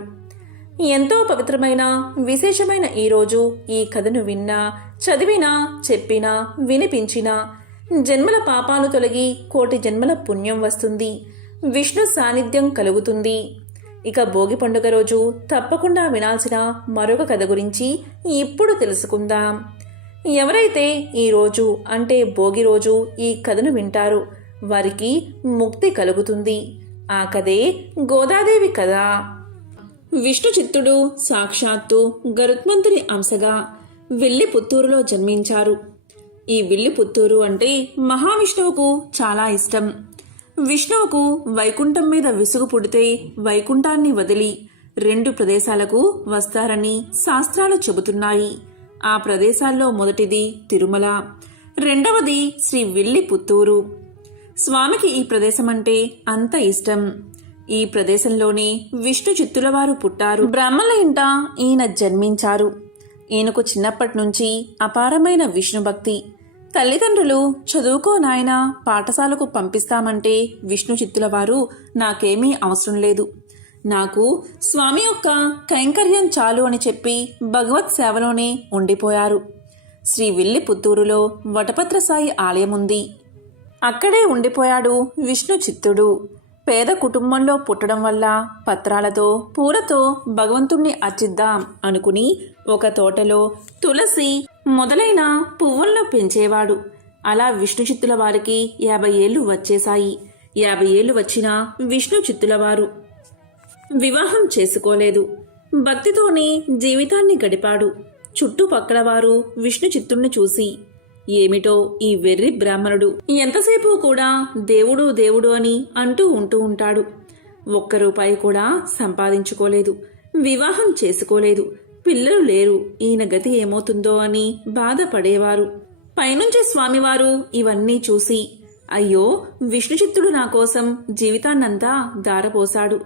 ఎంతో పవిత్రమైన విశేషమైన ఈరోజు ఈ కథను విన్నా, చదివినా, చెప్పినా, వినిపించినా జన్మల పాపాలు తొలగి కోటి జన్మల పుణ్యం వస్తుంది. విష్ణు సాన్నిధ్యం కలుగుతుంది. ఇక భోగి పండుగ రోజు తప్పకుండా వినాల్సిన మరొక కథ గురించి ఇప్పుడు తెలుసుకుందాం. ఎవరైతే ఈ రోజు అంటే భోగి రోజు ఈ కథను వింటారో వారికి ముక్తి కలుగుతుంది. ఆ కథే గోదాదేవి కథ. విష్ణు చిత్తుడు సాక్షాత్తు గరుత్మంతుని అంశగా విల్లిపుత్తూరులో జన్మించారు. ఈ విల్లిపుత్తూరు అంటే మహావిష్ణువుకు చాలా ఇష్టం. విష్ణువుకు వైకుంఠం మీద విసుగు పుడితే వైకుంఠాన్ని వదిలి 2 ప్రదేశాలకు వస్తారని శాస్త్రాలు చెబుతున్నాయి. ఆ ప్రదేశాల్లో మొదటిది తిరుమల, రెండవది శ్రీ విల్లిపుత్తూరు. స్వామికి ఈ ప్రదేశమంటే అంత ఇష్టం. ఈ ప్రదేశంలోనే విష్ణు చిత్తుల వారు పుట్టారు. బ్రాహ్మణుల ఇంట ఈయన జన్మించారు. ఈయనకు చిన్నప్పటి నుంచి అపారమైన విష్ణు భక్తి. తల్లిదండ్రులు చదువుకో నాయనా, పాఠశాలకు పంపిస్తామంటే విష్ణు చిత్తుల వారు నాకేమీ అవసరం లేదు, నాకు స్వామి యొక్క కైంకర్యం చాలు అని చెప్పి భగవత్ సేవలోనే ఉండిపోయారు. శ్రీ విల్లిపుత్తూరులో వటపత్ర సాయి ఆలయం ఉంది. అక్కడే ఉండిపోయాడు విష్ణు చిత్తుడు. పేద కుటుంబంలో పుట్టడం వల్ల పత్రాలతో పూలతో భగవంతుణ్ణి అర్చిద్దాం అనుకుని ఒక తోటలో తులసి మొదలైన పువ్వులను పెంచేవాడు. అలా విష్ణు చిత్తుల వారికి 50 ఏళ్లు వచ్చేశాయి. 50 ఏళ్లు వచ్చినా విష్ణు చిత్తులవారు వివాహం చేసుకోలేదు. భక్తితోనే జీవితాన్ని గడిపాడు. చుట్టుపక్కల వారు విష్ణు చిత్తుణ్ణి చూసి, ఏమిటో ఈ వెర్రి బ్రాహ్మణుడు ఎంతసేపు కూడా దేవుడు దేవుడు అని అంటూ ఉంటాడు. ₹1 కూడా సంపాదించుకోలేదు, వివాహం చేసుకోలేదు, పిల్లలు లేరు, ఈయన గతి ఏమవుతుందో అని బాధపడేవారు. పైనుంచి స్వామివారు ఇవన్నీ చూసి, అయ్యో, విష్ణుచిత్తుడు నా కోసం జీవితాన్నంతా దారపోశాడు,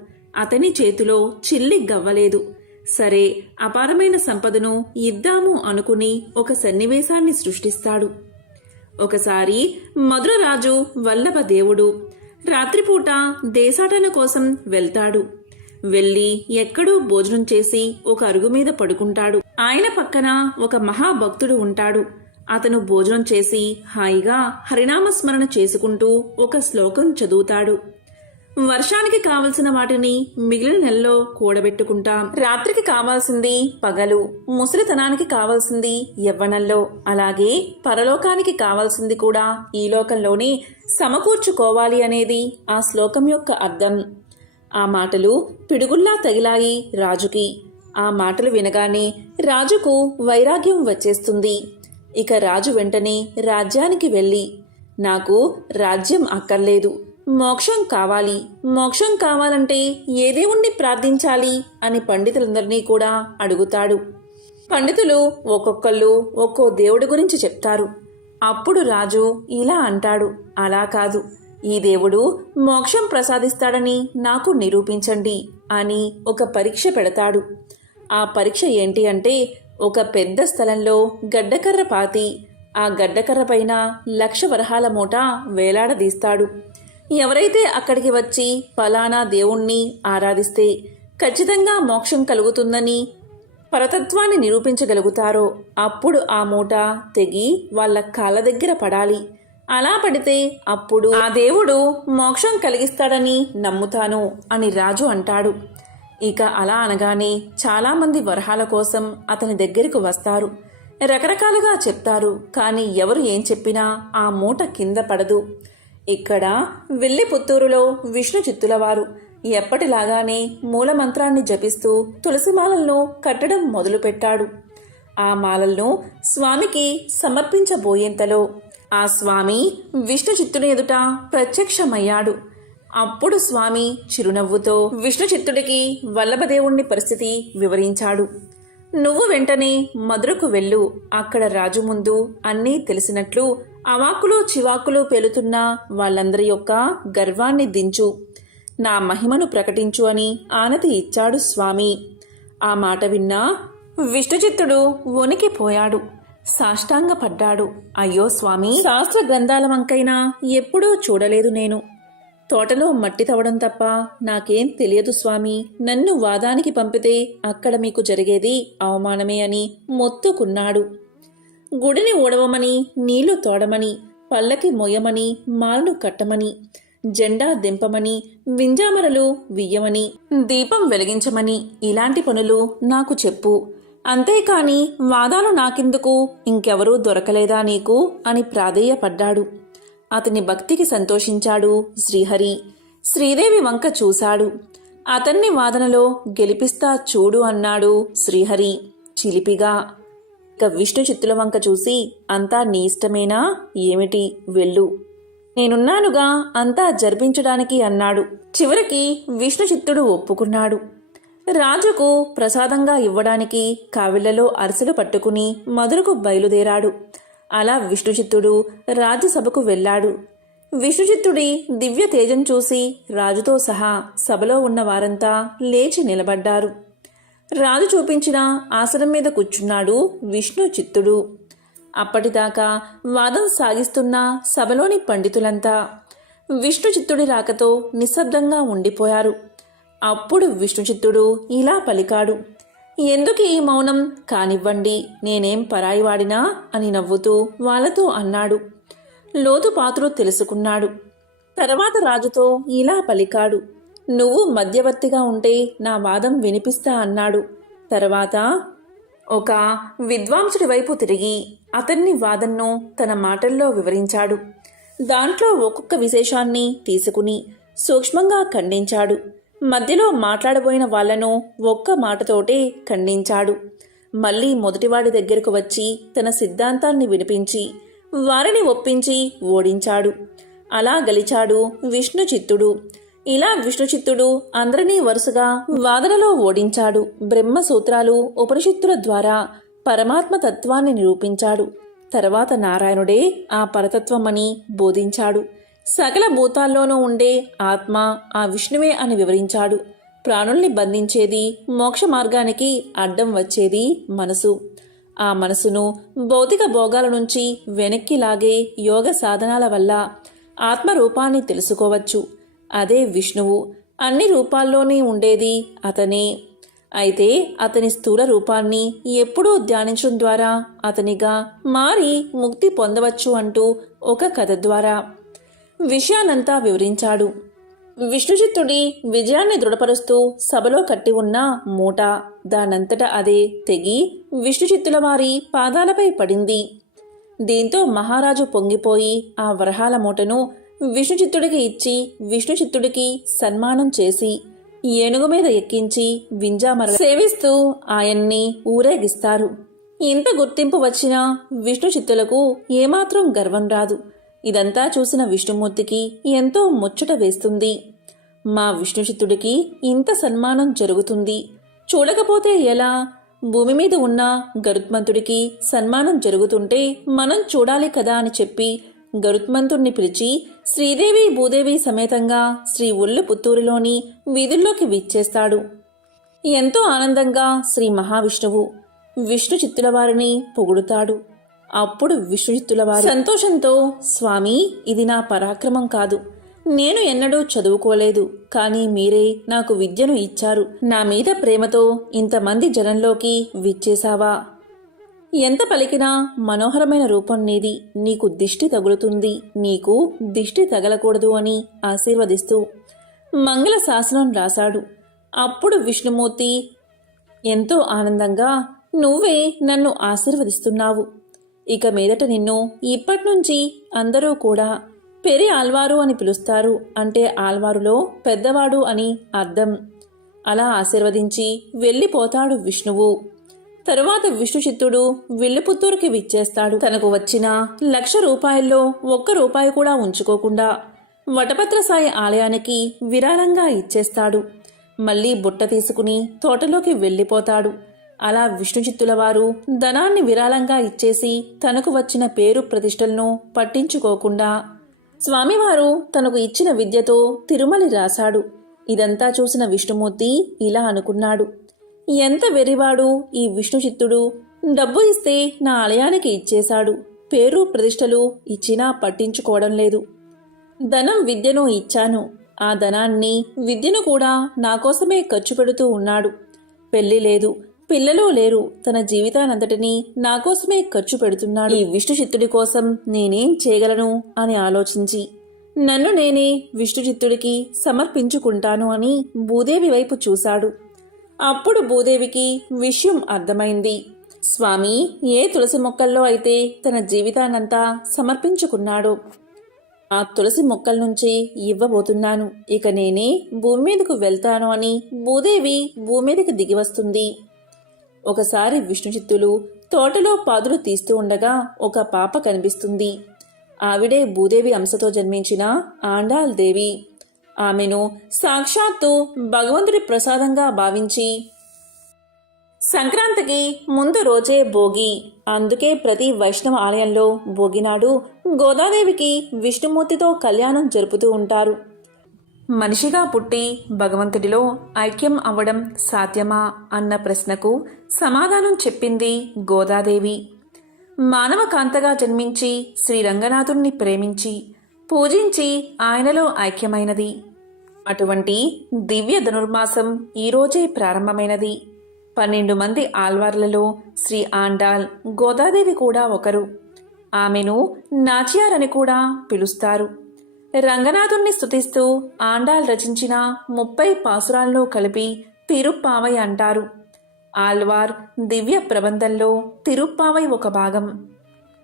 అతని చేతిలో చిల్లి గవ్వలేదు, సరే అపారమైన సంపదను ఇద్దాము అనుకుని ఒక సన్నివేశాన్ని సృష్టిస్తాడు. ఒకసారి మధురరాజు వల్లభదేవుడు రాత్రిపూట దేశాటన కోసం వెళ్తాడు. వెళ్ళి ఎక్కడో భోజనం చేసి ఒక అరుగు మీద పడుకుంటాడు. ఆయన పక్కన ఒక మహాభక్తుడు ఉంటాడు. అతను భోజనం చేసి హాయిగా హరినామస్మరణ చేసుకుంటూ ఒక శ్లోకం చదువుతాడు. వర్షానికి కావలసిన వాటిని మిగిలిన నెలలో కూడబెట్టుకుంటాం. రాత్రికి కావాల్సింది పగలు, ముసలితనానికి కావాల్సింది యవ్వనంలో, అలాగే పరలోకానికి కావాల్సింది కూడా ఈ లోకంలోనే సమకూర్చుకోవాలి అనేది ఆ శ్లోకం యొక్క అర్థం. ఆ మాటలు పిడుగుల్లా తగిలాయి రాజుకి. ఆ మాటలు వినగానే రాజుకు వైరాగ్యం వచ్చేస్తుంది. ఇక రాజు వెంటనే రాజ్యానికి వెళ్ళి, నాకు రాజ్యం అక్కర్లేదు, మోక్షం కావాలి, మోక్షం కావాలంటే ఏ దేవుణ్ణి ప్రార్థించాలి అని పండితులందరినీ కూడా అడుగుతాడు. పండితులు ఒక్కొక్కళ్ళు ఒక్కో దేవుడి గురించి చెప్తారు. అప్పుడు రాజు ఇలా అంటాడు, అలా కాదు, ఈ దేవుడు మోక్షం ప్రసాదిస్తాడని నాకు నిరూపించండి అని ఒక పరీక్ష పెడతాడు. ఆ పరీక్ష ఏంటి అంటే, ఒక పెద్ద స్థలంలో గడ్డకర్ర పాతి ఆ గడ్డకర్ర పైన 1,00,000 వరహాల మూట వేలాడదీస్తాడు. ఎవరైతే అక్కడికి వచ్చి ఫలానా దేవుణ్ణి ఆరాధిస్తే ఖచ్చితంగా మోక్షం కలుగుతుందని పరతత్వాన్ని నిరూపించగలుగుతారో అప్పుడు ఆ మూట తెగి వాళ్ళ కాళ్ళ దగ్గర పడాలి. అలా పడితే అప్పుడు ఆ దేవుడు మోక్షం కలిగిస్తాడని నమ్ముతాను అని రాజు అంటాడు. ఇక అలా అనగానే చాలామంది వరహాల కోసం అతని దగ్గరకు వస్తారు. రకరకాలుగా చెప్తారు, కానీ ఎవరు ఏం చెప్పినా ఆ మూట కింద పడదు. ఇక్కడ విల్లిపుత్తూరులో విష్ణు చిత్తులవారు ఎప్పటిలాగానే మూలమంత్రాన్ని జపిస్తూ తులసిమాలలను కట్టడం మొదలుపెట్టాడు. ఆ మాలలను స్వామికి సమర్పించబోయేంతలో ఆ స్వామి విష్ణు చిత్తుని ఎదుట ప్రత్యక్షమయ్యాడు. అప్పుడు స్వామి చిరునవ్వుతో విష్ణు చిత్తుడికి వల్లభదేవుణ్ణి పరిస్థితి వివరించాడు. నువ్వు వెంటనే మధురకు వెళ్ళు, అక్కడ రాజు ముందు అన్నీ తెలిసినట్లు అవాకులు చివాకులు పేలుతున్న వాళ్ళందరి యొక్క గర్వాన్ని దించు, నా మహిమను ప్రకటించు అని ఆనతి ఇచ్చాడు స్వామి. ఆ మాట విన్నా విష్ణుచిత్తుడు వణికిపోయాడు, సాష్టాంగపడ్డాడు. అయ్యో స్వామి, శాస్త్ర గ్రంథాల వంకైనా ఎప్పుడూ చూడలేదు నేను. తోటలో మట్టి తవ్వడం తప్ప నాకేం తెలియదు స్వామి. నన్ను వాదానికి పంపితే అక్కడ మీకు జరిగేది అవమానమే అని మొత్తుకున్నాడు. గుడిని ఊడవమని, నీళ్లు తోడమని, పల్లకి మొయ్యమని, మాలను కట్టమని, జెండా దింపమని, వింజామరలు వియ్యమని, దీపం వెలిగించమని, ఇలాంటి పనులు నాకు చెప్పు. అంతేకాని వాదాలు నాకెందుకు, ఇంకెవరూ దొరకలేదా నీకు అని ప్రాధేయపడ్డాడు. అతని భక్తికి సంతోషించాడు శ్రీహరి. శ్రీదేవి వంక చూశాడు. అతన్ని వాదనలో గెలిపిస్తా చూడు అన్నాడు శ్రీహరి చిలిపిగా. ఇక విష్ణు చిత్తుల వంక చూసి, అంతా నీ ఇష్టమేనా ఏమిటి, వెళ్ళు, నేనున్నానుగా అంతా జరిపించడానికి అన్నాడు. చివరికి విష్ణు చిత్తుడు ఒప్పుకున్నాడు. రాజుకు ప్రసాదంగా ఇవ్వడానికి కావిళ్లలో అరిసెలు పట్టుకుని మధురకు బయలుదేరాడు. అలా విష్ణుచిత్తుడు రాజ్యసభకు వెళ్ళాడు. విష్ణుచిత్తుడి దివ్య తేజం చూసి రాజుతో సహా సభలో ఉన్న వారంతా లేచి నిలబడ్డారు. రాజు చూపించిన ఆసనం మీద కూర్చున్నాడు విష్ణు చిత్తుడు. అప్పటిదాకా వాదం సాగిస్తున్న సభలోని పండితులంతా విష్ణు చిత్తుడి రాకతో నిశ్శబ్దంగా ఉండిపోయారు. అప్పుడు విష్ణు చిత్తుడు ఇలా పలికాడు, ఎందుకు ఈ మౌనం, కానివ్వండి, నేనేం పరాయివాడినా అని నవ్వుతూ వాళ్లతో అన్నాడు. లోతుపాతులు తెలుసుకున్నాడు. తర్వాత రాజుతో ఇలా పలికాడు, నువ్వు మధ్యవర్తిగా ఉంటే నా వాదం వినిపిస్తా అన్నాడు. తర్వాత ఒక విద్వాంసుడి వైపు తిరిగి అతన్ని వాదన్ను తన మాటల్లో వివరించాడు. దాంట్లో ఒక్కొక్క విశేషాన్ని తీసుకుని సూక్ష్మంగా ఖండించాడు. మధ్యలో మాట్లాడబోయిన వాళ్లను ఒక్క మాటతోటే ఖండించాడు. మళ్ళీ మొదటివాడి దగ్గరకు వచ్చి తన సిద్ధాంతాన్ని వినిపించి వారిని ఒప్పించి ఓడించాడు. అలా గెలిచాడు విష్ణుచిత్తుడు. ఇలా విష్ణుచిత్తుడు అందరినీ వరుసగా వాదనలో ఓడించాడు. బ్రహ్మసూత్రాలు ఉపనిషత్తుల ద్వారా పరమాత్మ తత్వాన్ని నిరూపించాడు. తర్వాత నారాయణుడే ఆ పరతత్వమని బోధించాడు. సకల భూతాల్లోనూ ఉండే ఆత్మ ఆ విష్ణువే అని వివరించాడు. ప్రాణుల్ని బంధించేది, మోక్ష మార్గానికి అడ్డం వచ్చేది మనసు. ఆ మనసును భౌతిక భోగాల నుంచి వెనక్కి లాగే యోగ సాధనాల వల్ల ఆత్మరూపాన్ని తెలుసుకోవచ్చు. అదే విష్ణువు. అన్ని రూపాల్లోనే ఉండేది అతనే. అయితే అతని స్థూల రూపాన్ని ఎప్పుడూ ధ్యానించడం ద్వారా అతనిగా మారి ముక్తి పొందవచ్చు అంటూ ఒక కథ ద్వారా విషయాన్నంతా వివరించాడు. విష్ణుచిత్తుడి విజయాన్ని దృఢపరుస్తూ సభలో కట్టి ఉన్న మూట దానంతట అదే తెగి విష్ణుచిత్తుల వారి పాదాలపై పడింది. దీంతో మహారాజు పొంగిపోయి ఆ వరహాల మూటను విష్ణుచిత్తుడికి ఇచ్చి విష్ణుచిత్తుడికి సన్మానం చేసి ఏనుగు మీద ఎక్కించి వింజామర సేవిస్తూ ఆయన్ని ఊరేగిస్తారు. ఇంత గుర్తింపు వచ్చినా విష్ణుచిత్తులకు ఏమాత్రం గర్వం రాదు. ఇదంతా చూసిన విష్ణుమూర్తికి ఎంతో ముచ్చట వేస్తుంది. మా విష్ణుచిత్తుడికి ఇంత సన్మానం జరుగుతుంది, చూడకపోతే ఎలా? భూమి మీద ఉన్న గరుత్మంతుడికి సన్మానం జరుగుతుంటే మనం చూడాలి కదా అని చెప్పి గరుత్మంతుణ్ణి పిలిచి శ్రీదేవి భూదేవి సమేతంగా శ్రీ ఉల్లు పుత్తూరులోని వీధుల్లోకి విచ్చేస్తాడు. ఎంతో ఆనందంగా శ్రీ మహావిష్ణువు విష్ణుచిత్తుల వారిని పొగుడుతాడు. అప్పుడు విష్ణుచిత్తుల వారు సంతోషంతో, స్వామి, ఇది నా పరాక్రమం కాదు, నేను ఎన్నడూ చదువుకోలేదు, కానీ మీరే నాకు విద్యను ఇచ్చారు. నా మీద ప్రేమతో ఇంతమంది జనంలోకి విచ్చేశావా? ఎంత పలికినా మనోహరమైన రూపం నీది, నీకు దిష్టి తగులుతుంది, నీకు దిష్టి తగలకూడదు అని ఆశీర్వదిస్తూ మంగళ శాసనం రాశాడు. అప్పుడు విష్ణుమూర్తి ఎంతో ఆనందంగా, నువ్వే నన్ను ఆశీర్వదిస్తున్నావు. ఇక మీదట నిన్ను ఇప్పటినుంచి అందరూ కూడా పెరి ఆల్వారు అని పిలుస్తారు. అంటే ఆల్వారులో పెద్దవాడు అని అర్థం. అలా ఆశీర్వదించి వెళ్ళిపోతాడు విష్ణువు. తరువాత విష్ణుచిత్తుడు విల్లుపుత్తూరుకి విచ్చేస్తాడు. తనకు వచ్చిన 1,00,000 రూపాయల్లో 1 రూపాయి కూడా ఉంచుకోకుండా వటపత్రసాయి ఆలయానికి విరాళంగా ఇచ్చేస్తాడు. మళ్లీ బుట్ట తీసుకుని తోటలోకి వెళ్ళిపోతాడు. అలా విష్ణుచిత్తుల వారు ధనాన్ని విరాళంగా ఇచ్చేసి తనకు వచ్చిన పేరు ప్రతిష్టలను పట్టించుకోకుండా స్వామివారు తనకు ఇచ్చిన విద్యతో తిరుమలి రాశాడు. ఇదంతా చూసిన విష్ణుమూర్తి ఇలా అనుకున్నాడు, ఎంత వెర్రివాడు ఈ విష్ణుచిత్తుడు! డబ్బు ఇస్తే నా ఆలయానికి ఇచ్చేశాడు, పేరు ప్రతిష్టలు ఇచ్చినా పట్టించుకోవడం లేదు. ధనం విద్యను ఇచ్చాను, ఆ ధనాన్ని విద్యను కూడా నా కోసమే ఖర్చు పెడుతూ ఉన్నాడు. పెళ్లి లేదు, పిల్లలు లేరు, తన జీవితానంతటినీ నా కోసమే ఖర్చు పెడుతున్నాడు. ఈ విష్ణుచిత్తుడి కోసం నేనేం చేయగలను అని ఆలోచించి నన్ను నేనే విష్ణుచిత్తుడికి సమర్పించుకుంటాను అని భూదేవి వైపు చూశాడు. అప్పుడు భూదేవికి విషయం అర్థమైంది. స్వామి ఏ తులసి మొక్కల్లో అయితే తన జీవితానంతా సమర్పించుకున్నాడో ఆ తులసి మొక్కల నుంచి ఇవ్వబోతున్నాను, ఇక నేనే భూమి మీదకు వెళ్తాను అని భూదేవి భూమి మీదకి దిగివస్తుంది. ఒకసారి విష్ణుచిత్తులు తోటలో పాదులు తీస్తూ ఉండగా ఒక పాప కనిపిస్తుంది. ఆవిడే భూదేవి అంశతో జన్మించిన ఆండాల్ దేవి. ఆమెను సాక్షాత్తు భగవంతుడి ప్రసాదంగా భావించి సంక్రాంతికి ముందు రోజే భోగి, అందుకే ప్రతి వైష్ణవ ఆలయంలో భోగినాడు గోదాదేవికి విష్ణుమూర్తితో కళ్యాణం జరుపుతూ ఉంటారు. మనిషిగా పుట్టి భగవంతుడిలో ఐక్యం అవ్వడం సాధ్యమా అన్న ప్రశ్నకు సమాధానం చెప్పింది గోదాదేవి. మానవ కాంతగా జన్మించి శ్రీరంగనాథుణ్ణి ప్రేమించి పూజించి ఆయనలో ఐక్యమైనది. అటువంటి దివ్య ధనుర్మాసం ఈరోజే ప్రారంభమైనది. 12 మంది ఆల్వార్లలో శ్రీ ఆండాల్ గోదాదేవి కూడా ఒకరు. ఆమెను నాచియార్ అని కూడా పిలుస్తారు. రంగనాథుణ్ణి స్తుతిస్తూ ఆండాల్ రచించిన 30 పాసురాల్లో కలిపి తిరుప్పావై అంటారు. ఆల్వార్ దివ్య ప్రబంధంలో తిరుప్పావై ఒక భాగం.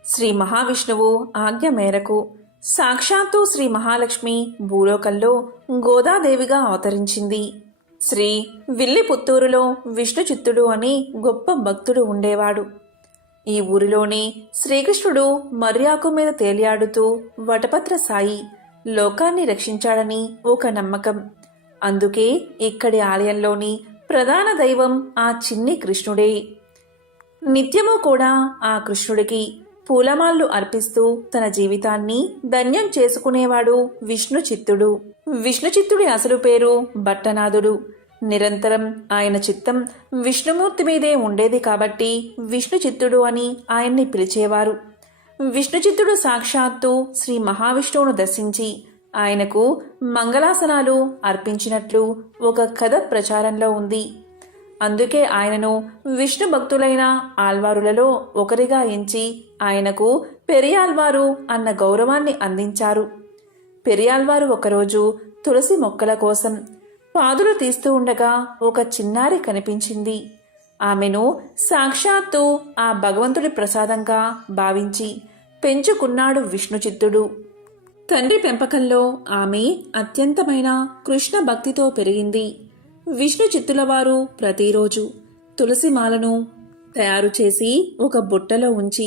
శ్రీ మహావిష్ణువు ఆజ్ఞ మేరకు సాక్షాత్తు శ్రీ మహాలక్ష్మి భూలోకంలో గోదాదేవిగా అవతరించింది. శ్రీ విల్లిపుత్తూరులో విష్ణుచిత్తుడు అని గొప్ప భక్తుడు ఉండేవాడు. ఈ ఊరిలోనే శ్రీకృష్ణుడు మర్యాకు మీద తేలియాడుతూ వటపత్ర సాయి లోకాన్ని రక్షించాడని ఒక నమ్మకం. అందుకే ఇక్కడి ఆలయంలోని ప్రధాన దైవం ఆ చిన్ని కృష్ణుడే. నిత్యము కూడా ఆ కృష్ణుడికి పూలమాళ్ళు అర్పిస్తూ తన జీవితాన్ని ధన్యం చేసుకునేవాడు విష్ణుచిత్తుడు. విష్ణుచిత్తుడి అసలు పేరు భట్టనాథుడు. నిరంతరం ఆయన చిత్తం విష్ణుమూర్తి మీదే ఉండేది కాబట్టి విష్ణుచిత్తుడు అని ఆయన్ని పిలిచేవారు. విష్ణుచిత్తుడు సాక్షాత్తు శ్రీ మహావిష్ణువును దర్శించి ఆయనకు మంగళాసనాలు అర్పించినట్లు ఒక కథ ప్రచారంలో ఉంది. అందుకే ఆయనను విష్ణు భక్తులైన ఆల్వారులలో ఒకరిగా ఎంచి ఆయనకు పెరియాల్వారు అన్న గౌరవాన్ని అందించారు. పెరియాల్వారు ఒకరోజు తులసి మొక్కల కోసం పాదులు తీస్తూ ఉండగా ఒక చిన్నారి కనిపించింది. ఆమెను సాక్షాత్తు ఆ భగవంతుడి ప్రసాదంగా భావించి పెంచుకున్నాడు విష్ణుచిత్తుడు. తండ్రి పెంపకంలో ఆమె అత్యంతమైన కృష్ణ భక్తితో పెరిగింది. విష్ణుచిత్తుల వారు ప్రతిరోజు తులసిమాలను తయారు చేసి ఒక బుట్టలో ఉంచి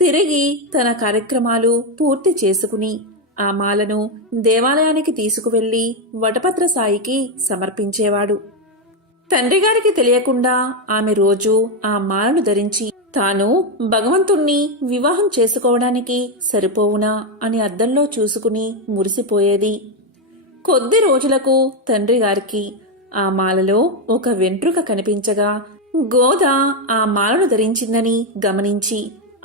తిరిగి తన కార్యక్రమాలు పూర్తి చేసుకుని ఆ మాలను దేవాలయానికి తీసుకువెళ్లి వటపత్ర సాయికి సమర్పించేవాడు. తండ్రిగారికి తెలియకుండా ఆమె రోజు ఆ మాలను ధరించి తాను భగవంతుణ్ణి వివాహం చేసుకోవడానికి సరిపోవునా అని అద్దంలో చూసుకుని మురిసిపోయేది. కొద్ది రోజులకు తండ్రిగారికి ఆ మాలలో ఒక వెంట్రుక కనిపించగా గోద ఆ మాలను ధరించిందని గమనించి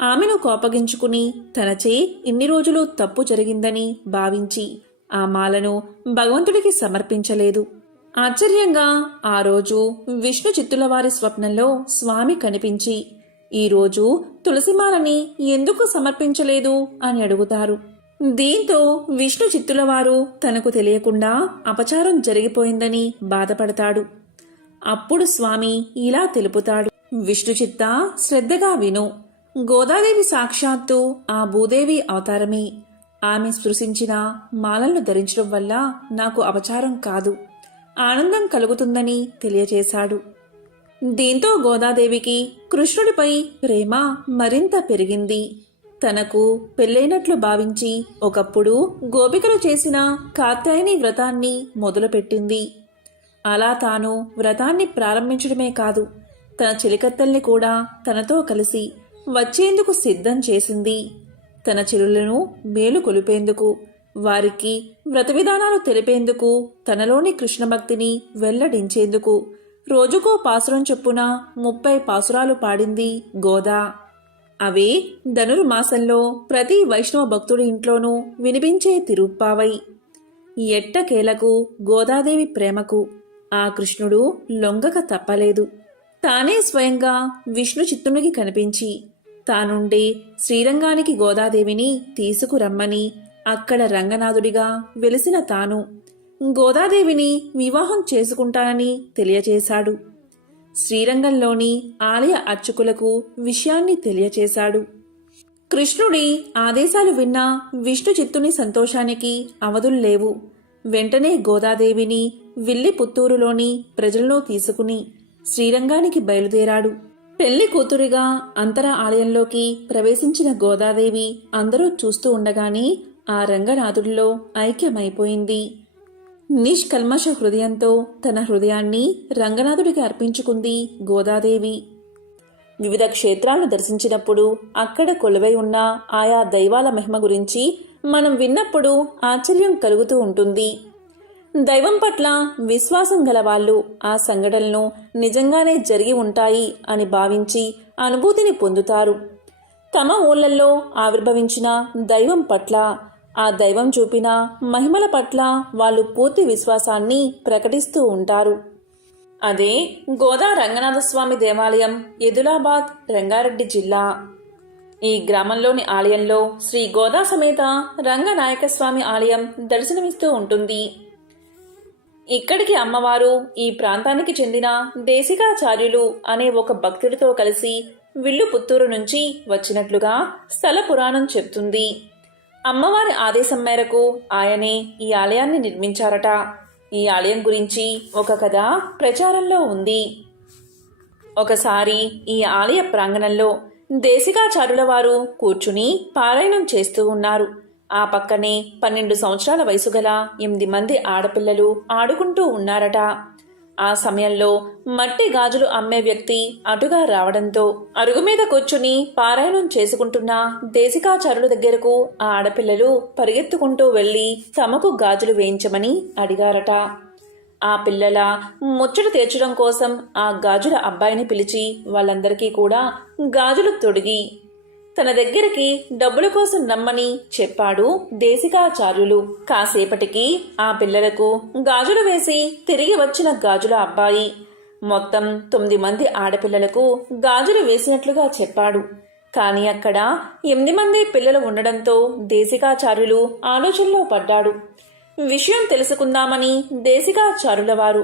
ఆమెను కోపగించుకుని తనచే ఇన్ని రోజులు తప్పు జరిగిందని భావించి ఆ మాలను భగవంతుడికి సమర్పించలేదు. ఆశ్చర్యంగా ఆ రోజు విష్ణుచిత్తుల వారి స్వప్నంలో స్వామి కనిపించి ఈరోజు తులసిమాలని ఎందుకు సమర్పించలేదు అని అడుగుతారు. దీంతో విష్ణుచిత్తుల వారు తనకు తెలియకుండా అపచారం జరిగిపోయిందని బాధపడతాడు. అప్పుడు స్వామి ఇలా తెలుపుతాడు, విష్ణుచిత్త, శ్రద్ధగా విను. గోదాదేవి సాక్షాత్తు ఆ భూదేవి అవతారమే. ఆమె స్పృశించిన మాలలను ధరించడం వల్ల నాకు అపచారం కాదు, ఆనందం కలుగుతుందని తెలియచేశాడు. దీంతో గోదాదేవికి కృష్ణుడిపై ప్రేమ మరింత పెరిగింది. తనకు పెళ్ళైనట్లు భావించి ఒకప్పుడు గోపికలు చేసిన కాత్యాయని వ్రతాన్ని మొదలుపెట్టింది. అలా తాను వ్రతాన్ని ప్రారంభించడమే కాదు, తన చెలికత్తల్ని కూడా తనతో కలిసి వచ్చేందుకు సిద్ధం చేసింది. తన చెలులను మేలు కొలిపేందుకు, వారికి వ్రత విధానాలు తెలిపేందుకు, తనలోని కృష్ణభక్తిని వెల్లడించేందుకు రోజుకో పాసురం చొప్పున 30 పాసురాలు పాడింది గోదా. అవే ధనుర్మాసంలో ప్రతి వైష్ణవ భక్తుడి ఇంట్లోనూ వినిపించే తిరుప్పావై. ఎట్టకేలకు గోదాదేవి ప్రేమకు ఆ కృష్ణుడు లొంగక తప్పలేదు. తానే స్వయంగా విష్ణుచిత్తునికి కనిపించి తానుండే శ్రీరంగానికి గోదాదేవిని తీసుకురమ్మని అక్కడ రంగనాథుడిగా వెలిసిన తాను గోదాదేవిని వివాహం చేసుకుంటానని తెలియచేశాడు. శ్రీరంగంలోని ఆలయ అర్చకులకు విషయాన్ని తెలియచేశాడు. కృష్ణుడి ఆదేశాలు విన్న విష్ణుచిత్తుని సంతోషానికి అవధుల్లేవు. వెంటనే గోదాదేవిని విల్లిపుత్తూరులోని ప్రజలను తీసుకుని శ్రీరంగానికి బయలుదేరాడు. పెళ్లి కూతురిగా అంతర ఆలయంలోకి ప్రవేశించిన గోదాదేవి అందరూ చూస్తూ ఉండగానే ఆ రంగనాథుడిలో ఐక్యమైపోయింది. నిష్కల్మష హృదయంతో తన హృదయాన్ని రంగనాథుడికి అర్పించుకుంది గోదాదేవి. వివిధ క్షేత్రాలను దర్శించినప్పుడు అక్కడ కొలువై ఉన్న ఆయా దైవాల మహిమ గురించి మనం విన్నప్పుడు ఆశ్చర్యం కలుగుతూ ఉంటుంది. దైవం పట్ల విశ్వాసం గలవాళ్లు ఆ సంఘటనలను నిజంగానే జరిగి ఉంటాయి అని భావించి అనుభూతిని పొందుతారు. తమ ఊళ్ళల్లో ఆవిర్భవించిన దైవం పట్ల, ఆ దైవం చూపిన మహిమల పట్ల వాళ్ళు పూర్తి విశ్వాసాన్ని ప్రకటిస్తూ ఉంటారు. అదే గోదా రంగనాథస్వామి దేవాలయం, ఎదులాబాద్, రంగారెడ్డి జిల్లా. ఈ గ్రామంలోని ఆలయంలో శ్రీ గోదా సమేత రంగనాయకస్వామి ఆలయం దర్శనమిస్తూ ఉంటుంది. ఇక్కడికి అమ్మవారు ఈ ప్రాంతానికి చెందిన దేశికాచార్యులు అనే ఒక భక్తుడితో కలిసి విల్లుపుత్తూరు నుంచి వచ్చినట్లుగా స్థల పురాణం చెప్తుంది. అమ్మవారి ఆదేశం మేరకు ఆయనే ఈ ఆలయాన్ని నిర్మించారట. ఈ ఆలయం గురించి ఒక కథ ప్రచారంలో ఉంది. ఒకసారి ఈ ఆలయ ప్రాంగణంలో దేశికాచార్యుల వారు కూర్చుని పారాయణం చేస్తూ ఉన్నారు. ఆ పక్కనే 12 సంవత్సరాల వయసు గల 8 మంది ఆడపిల్లలు ఆడుకుంటూ ఉన్నారట. ఆ సమయంలో మట్టి గాజులు అమ్మే వ్యక్తి అటుగా రావడంతో అరుగు మీద కూర్చుని పారాయణం చేసుకుంటున్న దేశికాచార్యుల దగ్గరకు ఆ ఆడపిల్లలు పరిగెత్తుకుంటూ వెళ్లి తమకు గాజులు వేయించమని అడిగారట. ఆ పిల్లల ముచ్చట తీర్చడం కోసం ఆ గాజుల అబ్బాయిని పిలిచి వాళ్ళందరికీ కూడా గాజులు తొడిగి తన దగ్గరికి డబ్బుల కోసం రమ్మని చెప్పాడు దేశికాచార్యులు. కాసేపటికి ఆ పిల్లలకు గాజులు వేసి తిరిగి వచ్చిన గాజుల అబ్బాయి మొత్తం 9 మంది ఆడపిల్లలకు గాజులు వేసినట్లుగా చెప్పాడు. కాని అక్కడ 8 మంది పిల్లలు ఉండడంతో దేశికాచార్యులు ఆలోచనలో పడ్డాడు. విషయం తెలుసుకుందామని దేశికాచార్యుల వారు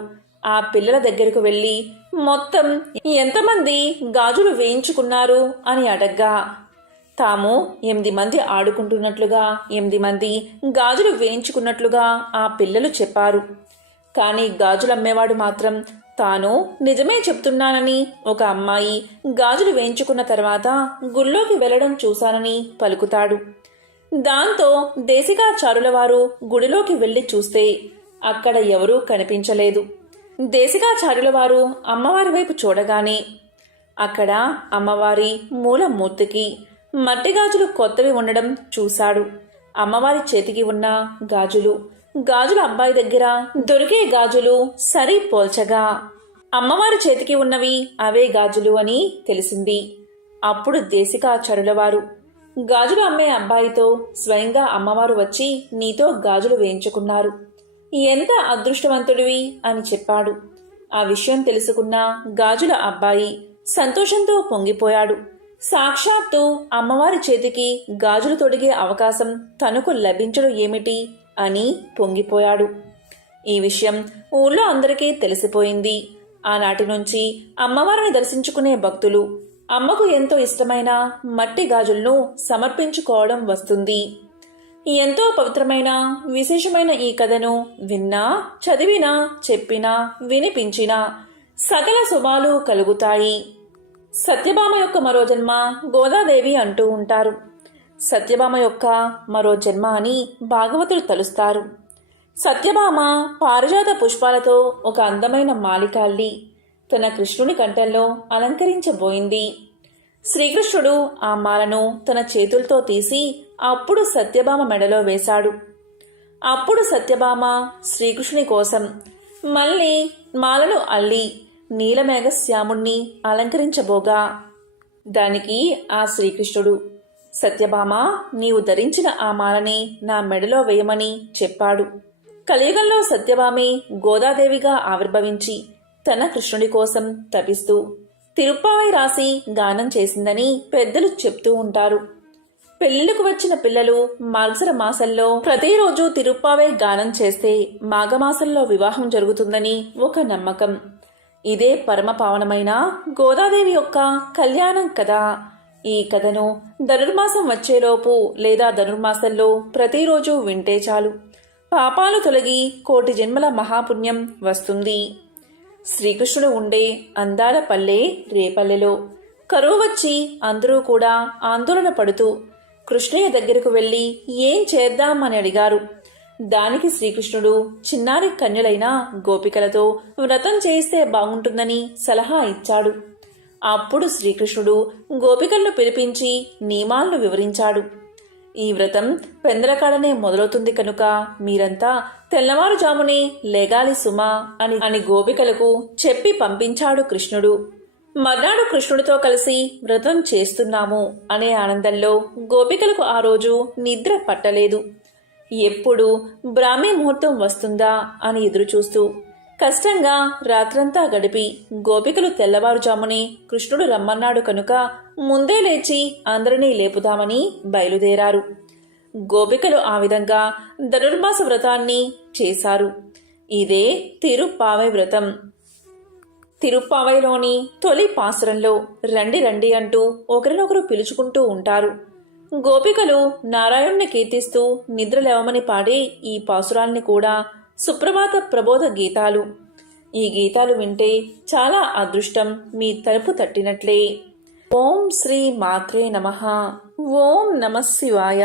ఆ పిల్లల దగ్గరకు వెళ్లి మొత్తం ఎంతమంది గాజులు వేయించుకున్నారు అని అడగ్గా తాము 8 మంది ఆడుకుంటున్నట్లుగా 8 మంది గాజులు వేయించుకున్నట్లుగా ఆ పిల్లలు చెప్పారు. కానీ గాజులమ్మేవాడు మాత్రం తాను నిజమే చెప్తున్నానని, ఒక అమ్మాయి గాజులు వేయించుకున్న తర్వాత గుళ్ళోకి వెళ్లడం చూశానని పలుకుతాడు. దాంతో దేశికాచార్యుల వారు గుడిలోకి వెళ్లి చూస్తే అక్కడ ఎవరూ కనిపించలేదు. దేశికాచార్యుల వారు అమ్మవారి వైపు చూడగానే అక్కడ అమ్మవారి మూలమూర్తికి మట్టి గాజులు కొత్తవి ఉండడం చూశాడు. అమ్మవారి చేతికి ఉన్న గాజుల అబ్బాయి దగ్గర దొరికే గాజులు సరి పోల్చగా అమ్మవారి చేతికి ఉన్నవి అవే గాజులు అని తెలిసింది. అప్పుడు దేశికాచార్యుల వారు గాజులు అమ్మే అబ్బాయితో స్వయంగా అమ్మవారు వచ్చి నీతో గాజులు వేయించుకున్నారు, ఎంత అదృష్టవంతుడివి అని చెప్పాడు. ఆ విషయం తెలుసుకున్న గాజుల అబ్బాయి సంతోషంతో పొంగిపోయాడు. సాక్షాత్తు అమ్మవారి చేతికి గాజులు తొడిగే అవకాశం తనకు లభించడం ఏమిటి అని పొంగిపోయాడు. ఈ విషయం ఊళ్ళో అందరికీ తెలిసిపోయింది. ఆనాటి నుంచి అమ్మవారిని దర్శించుకునే భక్తులు అమ్మకు ఎంతో ఇష్టమైన మట్టి గాజులను సమర్పించుకోవడం వస్తుంది. ఎంతో పవిత్రమైన విశేషమైన ఈ కథను విన్నా, చదివినా, చెప్పినా, వినిపించినా సకల శుభాలు కలుగుతాయి. సత్యభామ యొక్క మరో జన్మ గోదాదేవి అంటూ ఉంటారు. సత్యభామ యొక్క మరో జన్మ అని భాగవతులు తలుస్తారు. సత్యభామ పారిజాత పుష్పాలతో ఒక అందమైన మాలిక అల్లి తన కృష్ణుని కంఠంలో అలంకరించబోయింది. శ్రీకృష్ణుడు ఆ మాలను తన చేతులతో తీసి అప్పుడు సత్యభామ మెడలో వేశాడు. అప్పుడు సత్యభామ శ్రీకృష్ణుని కోసం మళ్ళీ మాలను అల్లి నీలమేఘశ్యాముణ్ణి అలంకరించబోగా దానికి ఆ శ్రీకృష్ణుడు సత్యభామ నీవు ధరించిన ఆ మాలని నా మెడలో వేయమని చెప్పాడు. కలియుగంలో సత్యభామే గోదాదేవిగా ఆవిర్భవించి తన కృష్ణుడి కోసం తపిస్తూ తిరుప్పావై రాసి గానం చేసిందని పెద్దలు చెప్తూ ఉంటారు. పెళ్లిళ్లకు వచ్చిన పిల్లలు మార్గశిర మాసంలో ప్రతిరోజు తిరుప్పావై గానం చేస్తే మాఘమాసంలో వివాహం జరుగుతుందని ఒక నమ్మకం. ఇదే పరమ పావనమైన గోదాదేవి యొక్క కళ్యాణం కదా. ఈ కథను ధనుర్మాసం వచ్చేలోపు లేదా ధనుర్మాసంలో ప్రతిరోజు వింటే చాలు పాపాలు తొలగి 1,000,000 జన్మల మహాపుణ్యం వస్తుంది. శ్రీకృష్ణుడు ఉండే అందాల పల్లె రేపల్లెలో కరువు వచ్చి అందరూ కూడా ఆందోళన పడుతూ కృష్ణయ్య దగ్గరకు వెళ్లి ఏం చేద్దామని అడిగారు. దానికి శ్రీకృష్ణుడు చిన్నారి కన్యలైన గోపికలతో వ్రతం చేయిస్తే బాగుంటుందని సలహా ఇచ్చాడు. అప్పుడు శ్రీకృష్ణుడు గోపికలను పిలిపించి నియమాలను వివరించాడు. ఈ వ్రతం పెందలకాడనే మొదలవుతుంది కనుక మీరంతా తెల్లవారుజామునే లేగాలి సుమా అని గోపికలకు చెప్పి పంపించాడు కృష్ణుడు. మర్నాడు కృష్ణుడితో కలిసి వ్రతం చేస్తున్నాము అనే ఆనందంలో గోపికలకు ఆ రోజు నిద్ర పట్టలేదు. ఎప్పుడు బ్రాహ్మీ ముహూర్తం వస్తుందా అని ఎదురుచూస్తూ కష్టంగా రాత్రంతా గడిపి గోపికలు తెల్లవారుజామునే కృష్ణుడు రమ్మన్నాడు కనుక ముందే లేచి అందరినీ లేపుదామని బయలుదేరారు. గోపికలు ఆ విధంగా ధనుర్మాస వ్రతాన్ని చేశారు. ఇదే తిరుప్పావై వ్రతం. తిరుప్పావైలోని తొలి పాసురంలో రండి రండి అంటూ ఒకరినొకరు పిలుచుకుంటూ ఉంటారు. గోపికలు నారాయణ్ణి కీర్తిస్తూ నిద్రలేవమని పాడే ఈ పాసురాల్ని కూడా సుప్రభాత ప్రబోధ గీతాలు. ఈ గీతాలు వింటే చాలా అదృష్టం మీ తలుపు తట్టినట్లే. ఓం శ్రీ మాత్రే నమః. ఓం నమః శివాయ.